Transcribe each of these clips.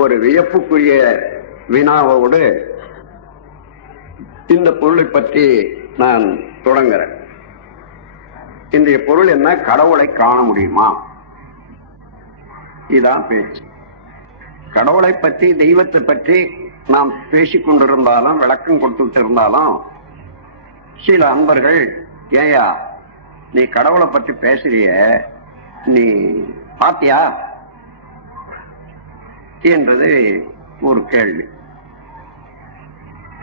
ஒரு வியப்புக்குரிய வினாவோடு இந்த பொருளை பற்றி நான் தொடங்குறேன். இன்றைய பொருள் என்ன? கடவுளை காண முடியுமா? இதான் பேச்சு. கடவுளை பற்றி, தெய்வத்தை பற்றி நாம் பேசிக் கொண்டிருந்தாலும், விளக்கம் கொடுத்துட்டு இருந்தாலும், சில அன்பர்கள், ஏயா நீ கடவுளை பற்றி பேசுறிய, நீ பாத்தியா என்றது ஒரு கேள்வி.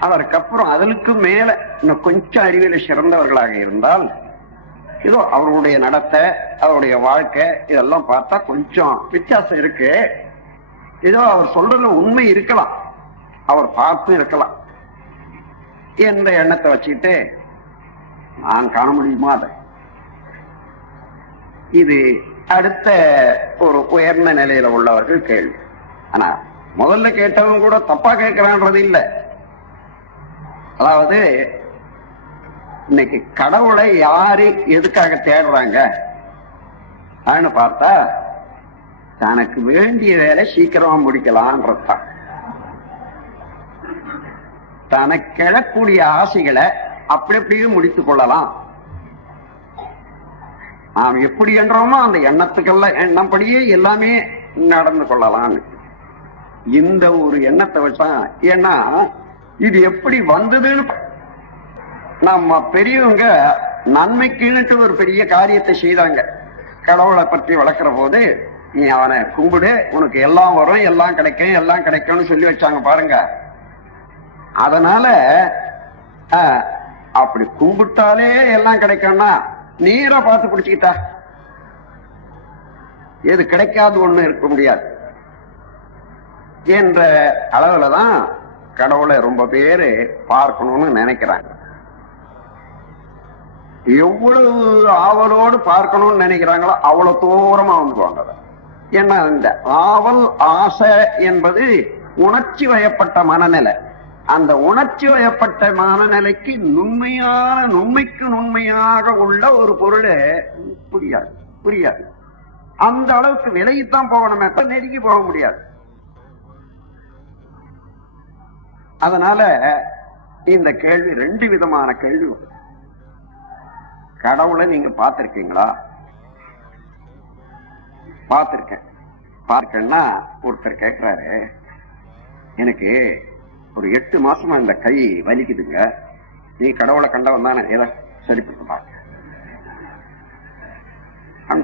அதற்கப்புறம் அதற்கு மேல இன்னும் கொஞ்சம் அறிவியல சிறந்தவர்களாக இருந்தால், ஏதோ அவருடைய நடத்தை, அவருடைய வாழ்க்கை இதெல்லாம் பார்த்தா கொஞ்சம் வித்தியாசம் இருக்கு, ஏதோ அவர் சொல்றதுல உண்மை இருக்கலாம், அவர் பார்த்து இருக்கலாம் என்ற எண்ணத்தை வச்சுக்கிட்டு நான் காண முடியுமா அதை? இது அடுத்த ஒரு உயர்ந்த நிலையில உள்ளவர்கள் கேள்வி. ஆனா முதல்ல கேட்டவங்க கூட தப்பா கேட்கிறான்றது இல்லை. அதாவது இன்னைக்கு கடவுளை யாரு எதுக்காக தேடுறாங்க அப்படின்னு பார்த்தா, தனக்கு வேண்டிய வேலை சீக்கிரமா முடிக்கலான்றதுதான். தனக்கு எழக்கூடிய ஆசைகளை அப்படி அப்படியே முடித்துக் கொள்ளலாம். நாம் எப்படி என்றோமோ அந்த எண்ணத்துக்கெல்லாம் எண்ணப்படியே எல்லாமே நடந்து கொள்ளலாம். இந்த ஒரு எண்ணத்தை வச்சா, ஏன்னா இது எப்படி வந்ததுன்னு நம்ம பெரியவங்க நன்மைக்குன்னுட்டு ஒரு பெரிய காரியத்தை செய்தாங்க. கடவுளை பற்றி வளர்க்கிற போது, நீ அவனை கும்பிடு, உனக்கு எல்லாம் வரும், எல்லாம் கிடைக்கும், எல்லாம் கிடைக்கும்னு சொல்லி வச்சாங்க பாருங்க. அதனால அப்படி கும்பிட்டாலே எல்லாம் கிடைக்கும்னா நீரா பார்த்து பிடிச்சுக்கிட்டா எது கிடைக்காது ஒண்ணு இருக்க முடியாது என்ற அளவுலதான் கடவுளை ரொம்ப பேரு பார்க்கணும்னு நினைக்கிறாங்க. எவ்வளவு ஆவலோடு பார்க்கணும்னு நினைக்கிறாங்களோ அவ்வளவு தூரமா வந்துருவாங்க. ஏன்னா இந்த ஆவல், ஆசை என்பது உணர்ச்சி வயப்பட்ட மனநிலை. அந்த உணர்ச்சி வயப்பட்ட மனநிலைக்கு நுண்மைக்கு நுண்மையாக உள்ள ஒரு பொருளை புரியாது. அந்த அளவுக்கு விலையத்தான் போகணுமே, நெருங்கி போக முடியாது. அதனால இந்த கேள்வி ரெண்டு விதமான கேள்வி. கடவுளை நீங்க பார்த்திருக்கீங்களா? பார்க்கன்னா ஒருத்தர் கேட்கிறாரு, எனக்கு ஒரு 8 மாசமா இந்த கை வலிக்குதுங்க, நீ கடவுளை கண்டவன் தானே, ஏதோ சரிப்பட்டு பாக்க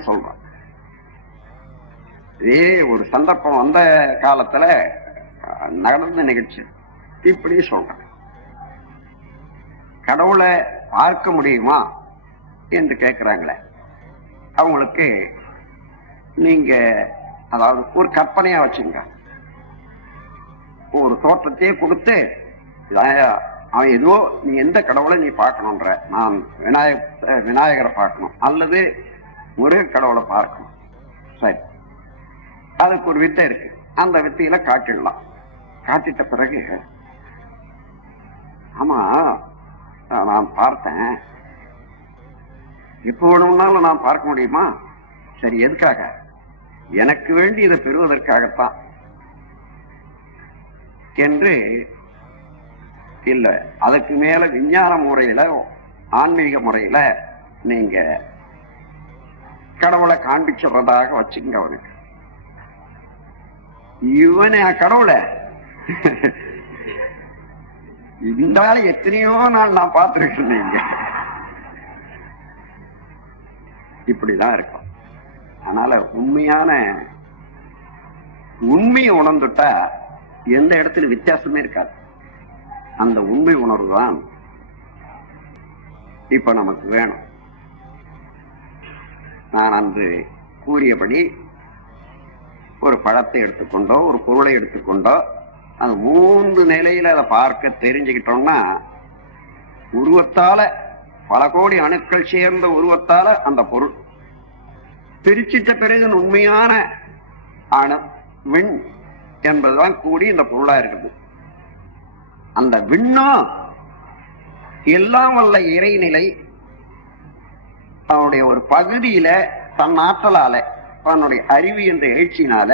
சொல்றான். இதே ஒரு சந்தர்ப்பம் வந்த காலத்துல நடந்த நிகழ்ச்சி இப்படி சொல்றேன். கடவுளை பார்க்க முடியுமா என்று கேட்கிறாங்களே, அவங்களுக்கு நீங்க அதாவது ஒரு கற்பனையா வச்சுங்க, ஒரு தோற்றத்தையே கொடுத்து, அவன் ஏதோ நீ எந்த கடவுளை நீ பார்க்கணுன்ற, நான் விநாயகரை பார்க்கணும் அல்லது ஒரே கடவுளை பார்க்கணும், சரி, அதுக்கு ஒரு வித்தை இருக்கு, அந்த வித்தையில காட்டிடலாம். காட்டிட்ட பிறகு, ஆமா நான் பார்த்தேன், இப்போ வேணும்னாலும் நான் பார்க்க முடியுமா? சரி, எதுக்காக? எனக்கு வேண்டி இதை பெறுவதற்காகத்தான் என்று இல்ல, அதுக்கு மேல விஞ்ஞான முறையில, ஆன்மீக முறையில நீங்க கடவுளை காண்பிச்சுறதாக வச்சுங்க. அவனுக்கு இவனே கடவுளை இருந்தாலும் எத்தனையோ நாள் நான் பார்த்திருக்கேன். இப்படிதான் இருக்கும். அதனால உண்மையை உணர்ந்துட்டா எந்த இடத்துல வித்தியாசமே இருக்காது. அந்த உண்மை உணர்வு தான் இப்ப நமக்கு வேணும். நான் அன்று கூறியபடி ஒரு பழத்தை எடுத்துக்கொண்டோ, ஒரு பொருளை எடுத்துக்கொண்டோ, அந்த 3 நிலையில அதை பார்க்க தெரிஞ்சுக்கிட்டோம்னா, உருவத்தால, பல கோடி அணுக்கள் சேர்ந்த உருவத்தால அந்த பொருள் பிரிச்சிட்ட பிறகு உண்மையான அணு விண் என்பதுதான் கூடி இந்த பொருளா இருக்குது. அந்த விண்ணும் எல்லாம் வல்ல இறைநிலை அவனுடைய ஒரு பகுதியில தன் ஆற்றலால, தன்னுடைய அறிவு என்ற எழுச்சினால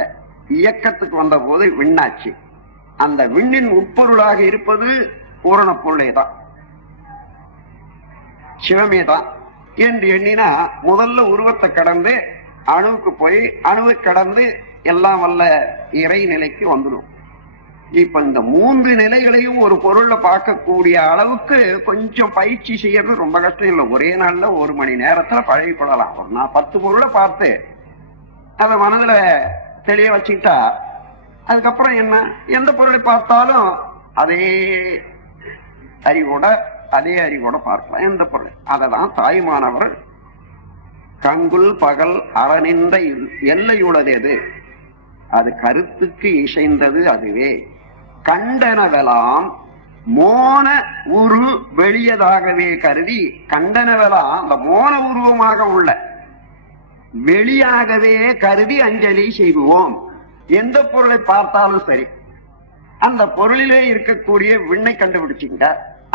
இயக்கத்துக்கு வந்த போது விண்ணாச்சு. அந்த விண்ணின் உட்பொருளாக இருப்பது பூரண பொருளே தான், சிவமே தான் என்று எண்ணினா முதல்ல உருவத்தை கடந்து அணுவுக்கு போய் அணுவை கடந்து எல்லாம் வல்ல இறை நிலைக்கு வந்துடும். இப்ப இந்த 3 நிலைகளையும் ஒரு பொருள்ல பார்க்கக்கூடிய அளவுக்கு கொஞ்சம் பயிற்சி செய்யறது ரொம்ப கஷ்டம் இல்லை. ஒரே நாள்ல 1 மணி நேரத்துல பழகி கொள்ளலாம். நான் 10 பொருளை பார்த்து அதை மனதுல தெளிய வச்சுக்கிட்டா அதுக்கப்புறம் என்ன, எந்த பொருளை பார்த்தாலும் அதே அறிவோட பார்க்கலாம் எந்த பொருள். அததான் தாய்மானவர் கங்குல் பகல் அறநின்ற எல்லையுள்ளது எது, அது கருத்துக்கு இசைந்தது அதுவே. கண்டனவெல்லாம் மோன உரு வெளியதாகவே கருதி, கண்டனவெல்லாம் அந்த மோன உருவமாக உள்ள வெளியாகவே கருதி அஞ்சலி செய்வோம். எந்த பொருளை பார்த்தாலும் சரி, அந்த பொருளிலே இருக்கக்கூடிய விண்ணை கண்டுபிடிச்சிங்க,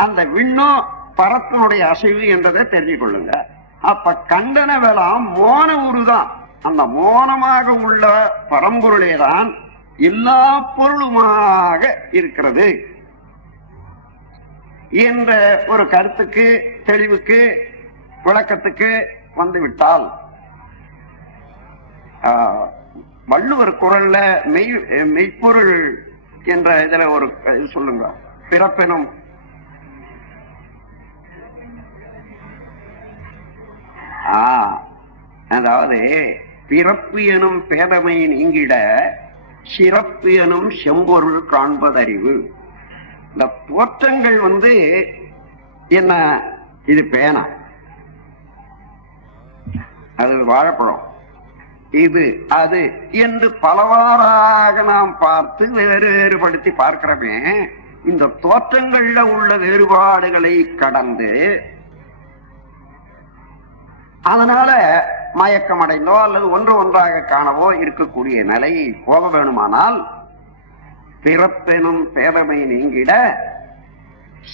அந்த விண்ணும் பரத்தினுடைய அசைவு என்றதை தெரிஞ்சு கொள்ளுங்க. அப்ப கண்டனவெல்லாம் மோன உருதான், அந்த மோனமாக உள்ள பரம்பொருளேதான் எல்லா பொருளுமாக இருக்கிறது என்ற ஒரு கருத்துக்கு, தெளிவுக்கு, விளக்கத்துக்கு வந்துவிட்டால் வள்ளுவர் குரல்ல மெய்ப்பொருள் என்ற இதுல ஒரு இது சொல்லுங்க. பிறப்பெனும் அதாவது பிறப்பு எனும் பேதமை நீங்கிட சிறப்பு எனும் செம்பொருள் காண்பதறிவு. இந்த தோற்றங்கள் என்ன, இது பேனா, அது வாழைப்பழம், இது அது என்று பலவாறாக நாம் பார்த்து வேறுபடுத்தி பார்க்கிறோமே. இந்த தோற்றங்கள்ல உள்ள வேறுபாடுகளை கடந்து அதனால மயக்கம் அடைந்தோ அல்லது ஒன்றாக காணவோ இருக்கக்கூடிய நிலையை போக வேணுமானால் பிறப்பெனும் பேதமை நீங்கிட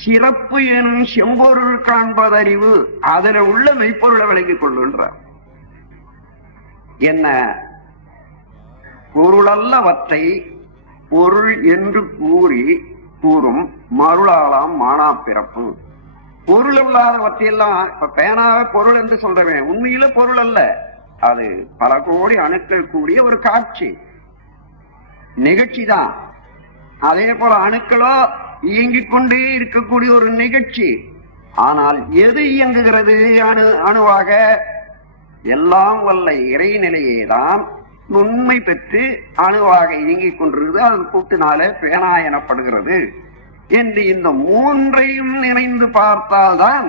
சிறப்பு எனும் செம்பொருள் காண்பதறிவு, அதில் உள்ள மெய்ப்பொருளை விளங்கிக் கொள்கின்றார். என்ன, பொருளல்லவற்றை பொருள் என்று கூறும் மருளாலாம் மானா பிறப்பு. பொருள் இல்லாதவற்றையெல்லாம் இப்ப பேனாவே பொருள் என்று சொல்றேன், உண்மையில பொருள் அல்ல, அது பல கோடி அணுக்கள் கூடிய ஒரு காட்சி நிகழ்ச்சி தான். அதே போல அணுக்களோ இயங்கிக் கொண்டே இருக்கக்கூடிய ஒரு நிகழ்ச்சி. ஆனால் எது இயங்குகிறது அணுவாக? எல்லாம் வல்ல இறைநிலையே தான் நுண்மை பெற்று அணுவாக இயங்கிக் கொண்டிருக்கிறது. அதன் கூட்டினாலே பேனா எனப்படுகிறது என்று இந்த 3ஐயும் நினைந்து பார்த்தால்தான்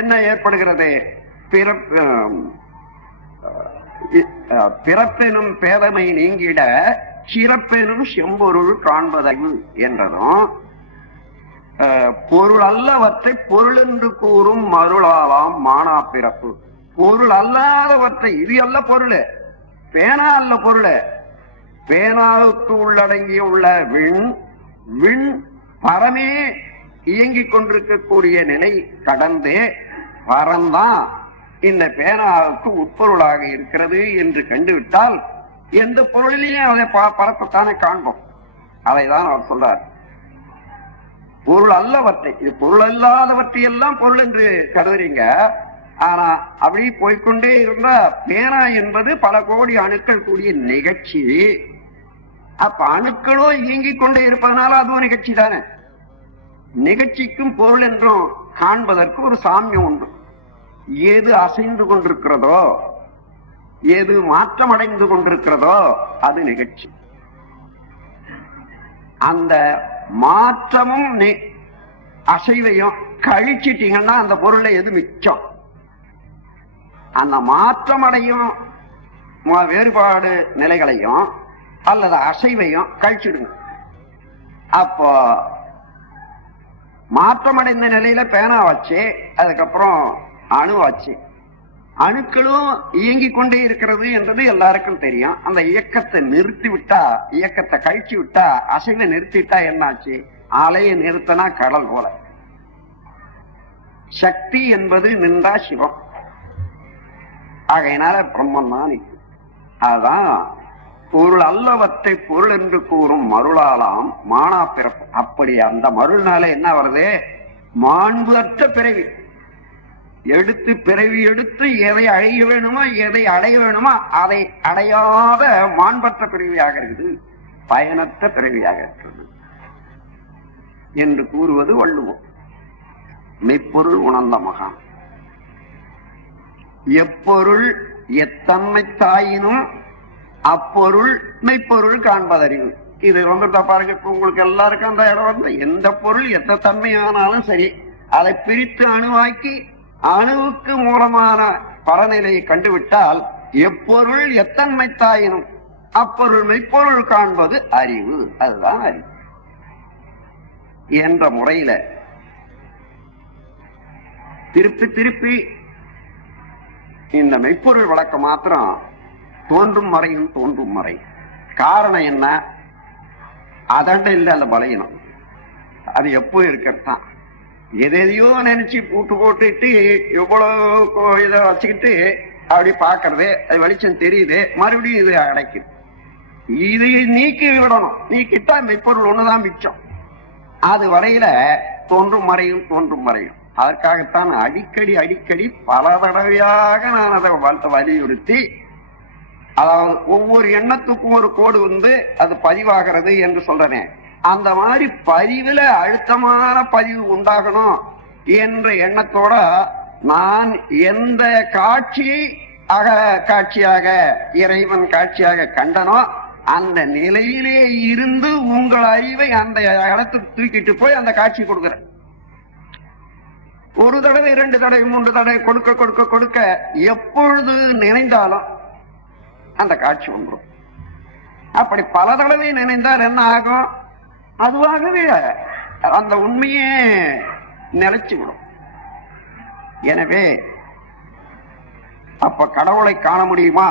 என்ன ஏற்படுகிறது? பிறப்பெனும் பேதமை நீங்கிட சிறப்பெனும் செம்பொருள் காண்பதறிவு என்றதும், பொருள் அல்லவற்றை பொருள் என்று கூறும் மருளாலாம் மானா பிறப்பு. பொருள் அல்லாதவற்றை, இது அல்ல பொருள், பேனா அல்ல பொருள், பேனாவுக்கு உள்ளடங்கிய உள்ள விண் பரமே இயங்கிக் கொண்டிருக்கக்கூடிய நிலை கடந்து பரம்தான் இந்த பேனாவுக்கு உட்பொருளாக இருக்கிறது என்று கண்டுவிட்டால் எந்த பொருளிலையும் அதை பரப்பத்தானே காண்போம். அதைதான் அவர் சொல்றார். பொருள் அல்லவற்றை, இது பொருள் அல்லாதவற்றை எல்லாம் பொருள் என்று கருதுறீங்க. ஆனா அப்படி போய்கொண்டே இருந்தா பேனா என்பது பல கோடி அணுக்கள் கூடிய நிகழ்ச்சி. அப்ப அணுக்களோ இயங்கிக் கொண்டே இருப்பதனால அதுவும் நிகழ்ச்சி தானே. நிகழ்ச்சிக்கும் பொருள் என்றும் காண்பதற்கு ஒரு சாமியம் உண்டு. எது அசைந்து கொண்டிருக்கிறதோ, எது மாற்றம் அடைந்து கொண்டிருக்கிறதோ அது நிகழ்ச்சி. அந்த மாற்றமும் அசைவையும் கழிச்சிட்டீங்கன்னா அந்த பொருளை எது மிச்சம்? அந்த மாற்றம் அடையும் வேறுபாடு நிலைகளையும் அல்லது அசைவையும் கழிச்சிடுங்க. அப்போ மாற்றமடைந்த நிலையில பேனா வச்சு, அதுக்கப்புறம் அணு வச்சு, அணுக்களும் இயங்கிக் கொண்டே இருக்கிறது என்றது எல்லாருக்கும் தெரியும். அந்த இயக்கத்தை நிறுத்தி விட்டா, இயக்கத்தை கழிச்சு விட்டா, அசைவை நிறுத்திட்டா என்னாச்சு? அலையை நிறுத்தினா கடல் போல. சக்தி என்பது நின்றா சிவம், ஆகையினால பிரம்மன் தான் நிற்கும். அதான் பொருள் அல்லவற்றை பொருள் என்று கூறும் மருளாலாம் மானா பிறப்பு. அப்படி அந்த மருள்னால என்ன வருது? மாண்பு அற்ற பிறவி எடுத்து, பிறவி எடுத்து எதை அடைய வேணுமோ எதை அடைய வேணுமோ அதை அடையாத மாண்பற்ற பிறவியாக இருக்குது, பயனற்ற பிறவியாக இருக்கிறது என்று கூறுவது வள்ளுவம். மெய்ப்பொருள் உணர்ந்த மகான். எப்பொருள் எத்தன்மை தாயினும் அப்பொருள் மெய்ப்பொருள் காண்பதறிவு. இது வந்துட்டா பாருங்க. இப்ப உங்களுக்கு எல்லாருக்கும் அந்த இடம் வந்து எந்த பொருள் எந்த தன்மையானாலும் சரி, அதை பிரித்து அணுவாக்கி அணுவுக்கு மூலமான பரநிலையை கண்டுவிட்டால் எப்பொருள் எத்தன்மை தாயினும் அப்பொருள் மெய்ப்பொருள் காண்பது அறிவு. அதுதான் அறிவு என்ற முறையில திருப்பி திருப்பி இந்த மெய்ப்பொருள் வழக்கம் மாத்திரம் தோன்றும் மறையும் தோன்றும் மறை. காரணம் என்ன? அதண்ட இல்ல அந்த பலையினம். அது எப்போ இருக்கத்தான் எதையோ நினைச்சு பூட்டு போட்டுட்டு எவ்வளவு இதை வச்சுக்கிட்டு அப்படி பாக்குறது, அது வெளிச்சம் தெரியுது, மறுபடியும் இது அடைக்குது. இது நீக்கி விடணும். நீக்கிட்டா மெய்ப்பொருள் ஒண்ணுதான் மிச்சம். அது வரையில தோன்றும் மறையும் தோன்றும் மறையும். அதற்காகத்தான் அடிக்கடி அடிக்கடி பல தடவையாக நான் அதை வலியுறுத்தி, அதாவது ஒவ்வொரு எண்ணத்துக்கும் ஒரு கோடு வந்து அது பதிவாகிறது என்று சொல்றேன். அந்த மாதிரி பதிவுல அழுத்தமான பதிவு உண்டாகணும் என்ற எண்ணத்தோட நான் எந்த காட்சியை காட்சியாக இறைவன் காட்சியாக கண்டனோ அந்த நிலையிலே இருந்து உங்கள் அறிவை அந்த இடத்துக்கு தூக்கிட்டு போய் அந்த காட்சி கொடுக்கிறேன். ஒரு தடவை, 2 தடவை, 3 தடவை கொடுக்க கொடுக்க கொடுக்க எப்பொழுது நினைந்தாலும் அந்த காட்சி வந்துடும். அப்படி பல தடவை நினைந்தால் என்ன ஆகும்? அதுவாகவே அந்த உண்மையே நிலைச்சு விடும். எனவே அப்ப கடவுளை காண முடியுமா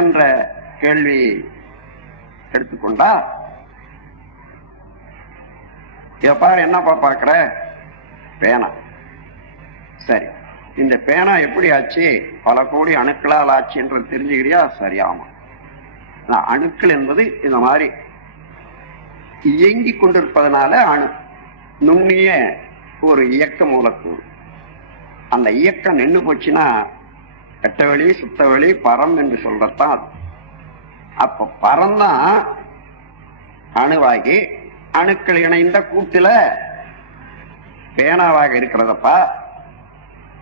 என்ற கேள்வி எடுத்துக்கொண்டா, எப்பாரு என்னப்பா பாக்குற? பேனா. சரி, இந்த பேனா எப்படி ஆச்சு? பல கோடி அணுக்களால் ஆச்சு என்று தெரிஞ்சுக்கிறியா? சரி, ஆமா. அணுக்கள் என்பது இந்த மாதிரி இயங்கி கொண்டிருப்பதனால அணு நுண்ணிய ஒரு இயக்க மூலக்கூறு. அந்த இயக்கம் நின்று போச்சுன்னா கெட்டவெளி சுத்தவெளி பரம் என்று சொல்றதான். அப்ப பரம்தான் அணுவாகி அணுக்கள் இணைந்த கூட்டுல பேனாவாக இருக்கிறதப்பா.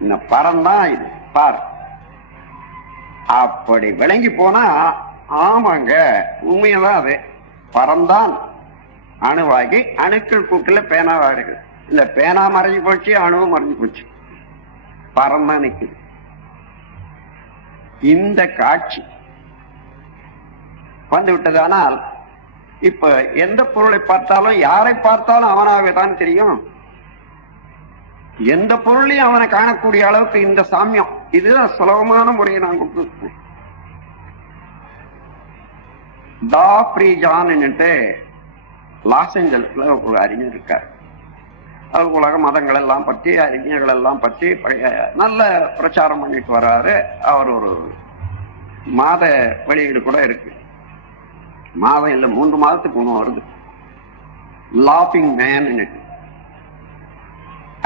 இந்த பரம்தான் இது பார். அப்படி விளங்கி போனா ஆமாங்க, உண்மையதான். அது பரம்தான் அணுவாகி அணுக்கள் கூட்டுல பேனாவாக இருக்கு. இந்த பேனா மறைஞ்சு போச்சு, அணுவும் மறைஞ்சு போச்சு, பரம் தான் நிக்குது. இந்த காட்சி வந்து விட்டதானால் இப்ப எந்த பொருளை பார்த்தாலும் யாரை பார்த்தாலும் அவனாகவே தான் தெரியும். எந்த பொருளையும் அவனை காணக்கூடிய அளவுக்கு இந்த சாமியம். இதுதான் சுலபமான முறையை நான் கொடுத்துருக்கேன். டா ஃப்ரீஜான்னுட்டு லாஸ் ஏஞ்சல்ஸ்ல ஒரு அறிஞர் இருக்கார். அவர் உலக மதங்கள் எல்லாம் பற்றி, அறிஞர்கள் எல்லாம் பற்றி நல்ல பிரச்சாரம் பண்ணிட்டு வர்றாரு. அவர் ஒரு மாத வெளியீடு கூட இருக்கு. மாதம் இல்லை, 3 மாதத்துக்கு ஒன்று வருது. லாஃபிங் மேன்.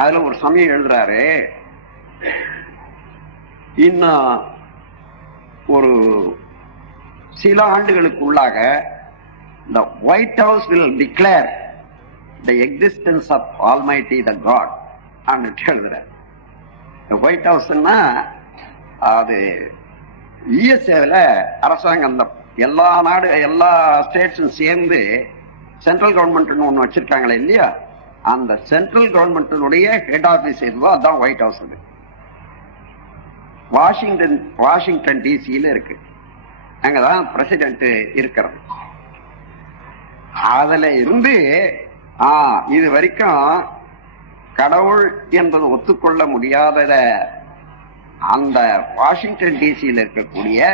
அதுல ஒரு சமயம் எழுதுறாரு, இன்னும் ஒரு சில ஆண்டுகளுக்கு உள்ளாக the White House will declare the existence of Almighty the God அப்படின்னு எழுதுறாரு. ஒயிட் ஹவுஸ்ன்னா அது யுஎஸ்ஏல அரசாங்கம், அந்த எல்லா எல்லா ஸ்டேட்ஸும் சேர்ந்து சென்ட்ரல் கவர்மெண்ட் ஒண்ணு வச்சிருக்காங்களே இல்லையா, அந்த சென்ட்ரல் கவர்மெண்டினுடைய ஹெட் ஆபீஸ் எதுவோ அதான் ஒயிட் ஹவுஸ். வாஷிங்டன் டிசியில இருக்கு. அங்கதான் பிரசிடென்ட் இருக்கிறது. அதுல இருந்து இது வரைக்கும் கடவுள் என்பது ஒத்துக்கொள்ள முடியாதத அந்த வாஷிங்டன் டிசியில் இருக்கக்கூடிய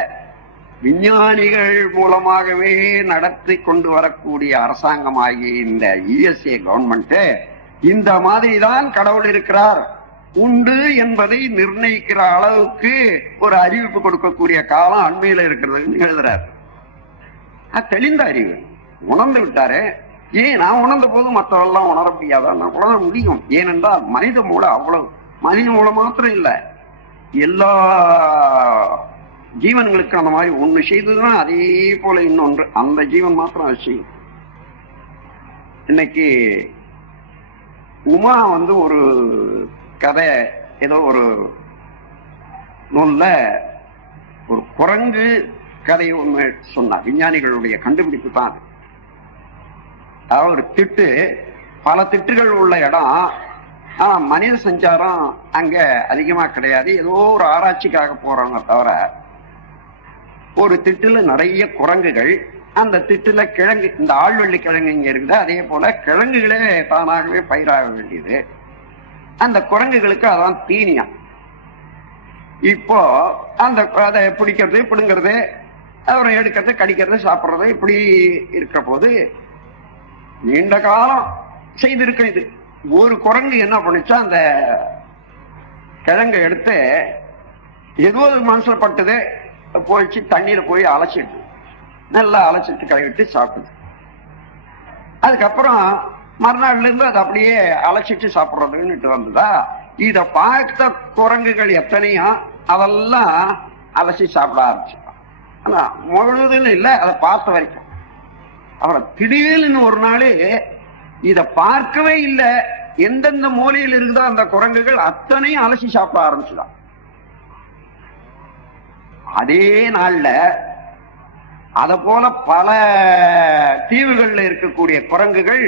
விஞ்ஞானிகள் மூலமாகவே நடத்தி கொண்டு வரக்கூடிய அரசாங்கமாகிய இந்த யுஎஸ்ஏ கவர்மெண்ட் இந்த மாதிரி தான் கடவுள் இருக்கிறார் உண்டு என்பதை நிர்ணயிக்கிற அளவுக்கு ஒரு அறிவிப்பு கொடுக்கக்கூடிய காலம் அண்மையில இருக்கிறதுன்னு எழுதுறாரு. அது தெளிந்த அறிவு, உணர்ந்து விட்டாரு. ஏன் நான் உணர்ந்த போது மற்றவெல்லாம் உணர முடியாதா? நான் உணர முடியும். ஏனென்றால் மனித மூளை அவ்வளவு, மனித மூளை மாத்திரம் இல்லை, எல்லா ஜீவன்களுக்கு அந்த மாதிரி ஒண்ணு செய்ததுன்னா அதே போல இன்னொன்று அந்த ஜீவன் மாத்திரம் அது செய்யும். இன்னைக்கு உமா ஒரு கதை, ஏதோ ஒரு நூல்ல ஒரு குரங்கு கதையை ஒண்ணு சொன்னார். விஞ்ஞானிகளுடைய கண்டுபிடிப்பு தான். அதாவது ஒரு திட்டு, பல திட்டுகள் உள்ள இடம், ஆனா மனித சஞ்சாரம் அங்க அதிகமா கிடையாது. ஏதோ ஒரு ஆராய்ச்சிக்காக போறாங்க தவிர, ஒரு திட்டுல நிறைய குரங்குகள், அந்த திட்டுல கிழங்கு, இந்த ஆழ்வள்ளி கிழங்கு இங்க இருக்குது, அதே போல கிழங்குகளே தானாகவே பயிராக வேண்டியது. அந்த குரங்குகளுக்கு அதான் தீனியா. இப்போ அந்த அதை பிடிக்கிறது, பிடுங்கிறது, அப்புறம் எடுக்கிறது, கடிக்கிறது, சாப்பிட்றது, இப்படி இருக்கிற போது நீண்ட காலம் செய்திருக்க இது. ஒரு குரங்கு என்ன பண்ணுச்சா, அந்த கிழங்கை எடுத்து ஏதோ மனசுல பட்டது போயிடுச்சு, தண்ணீர போய் அலசிட்டு, நல்லா அலசிட்டு கழுவிட்டு சாப்பிடுது. அதுக்கப்புறம் மறுநாள்ல இருந்து அது அப்படியே அலசிட்டு சாப்பிட்றதுன்னுட்டு வந்ததா. இத பார்த்த குரங்குகள் எத்தனையோ அதெல்லாம் அலசி சாப்பிட ஆரம்பிச்சுட்டான். ஆனா முழுதுன்னு இல்லை, அதை பார்த்த வரைக்கும். அப்புறம் திடீர்னு ஒரு நாள் இத பார்க்கவே இல்லை, எந்தெந்த மூலையில் இருக்குதோ அந்த குரங்குகள் அத்தனையும் அலசி சாப்பிட ஆரம்பிச்சுதான். அதே நாள்ல அத போல பல தீவுகள்ல இருக்கக்கூடிய குரங்குகள்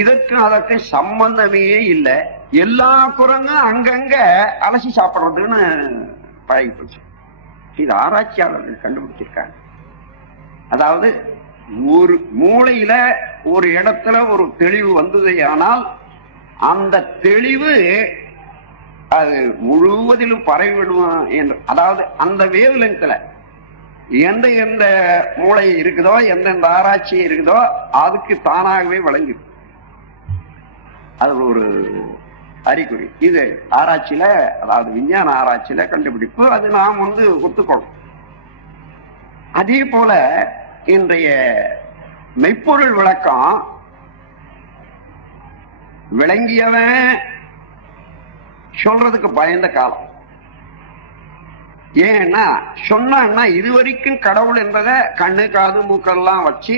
இதற்கு அதற்கு சம்பந்தமே இல்லை, எல்லா குரங்கும் அங்கங்க அலசி சாப்பிடுறதுன்னு பழகி போச்சு. இது ஆராய்ச்சியாளர்கள் கண்டுபிடிச்சிருக்காங்க. அதாவது ஒரு மூளையில ஒரு இடத்துல ஒரு தெளிவு வந்தது, ஆனால் அந்த தெளிவு அது முழுவதிலும் பரவிவிடும் என்று, அதாவது அந்த வேவ் லென்த்ல எந்த எந்த மூளை இருக்குதோ, எந்தெந்த ஆராய்ச்சி இருக்குதோ அதுக்கு தானாகவே வழங்கிடும். அது ஒரு அறிகுறி. இது ஆராய்ச்சியில, அதாவது விஞ்ஞான ஆராய்ச்சியில கண்டுபிடிப்பு. அது நாம் ஒத்துக்கணும். அதே போல இன்றைய மெய்ப்பொருள் விளக்கம் விளங்கியவன் சொல்றதுக்கு பயந்த காலம். ஏன்னா சொன்னா இதுவரைக்கும் கடவுள் என்பதை கண்ணு காது மூக்கெல்லாம் வச்சு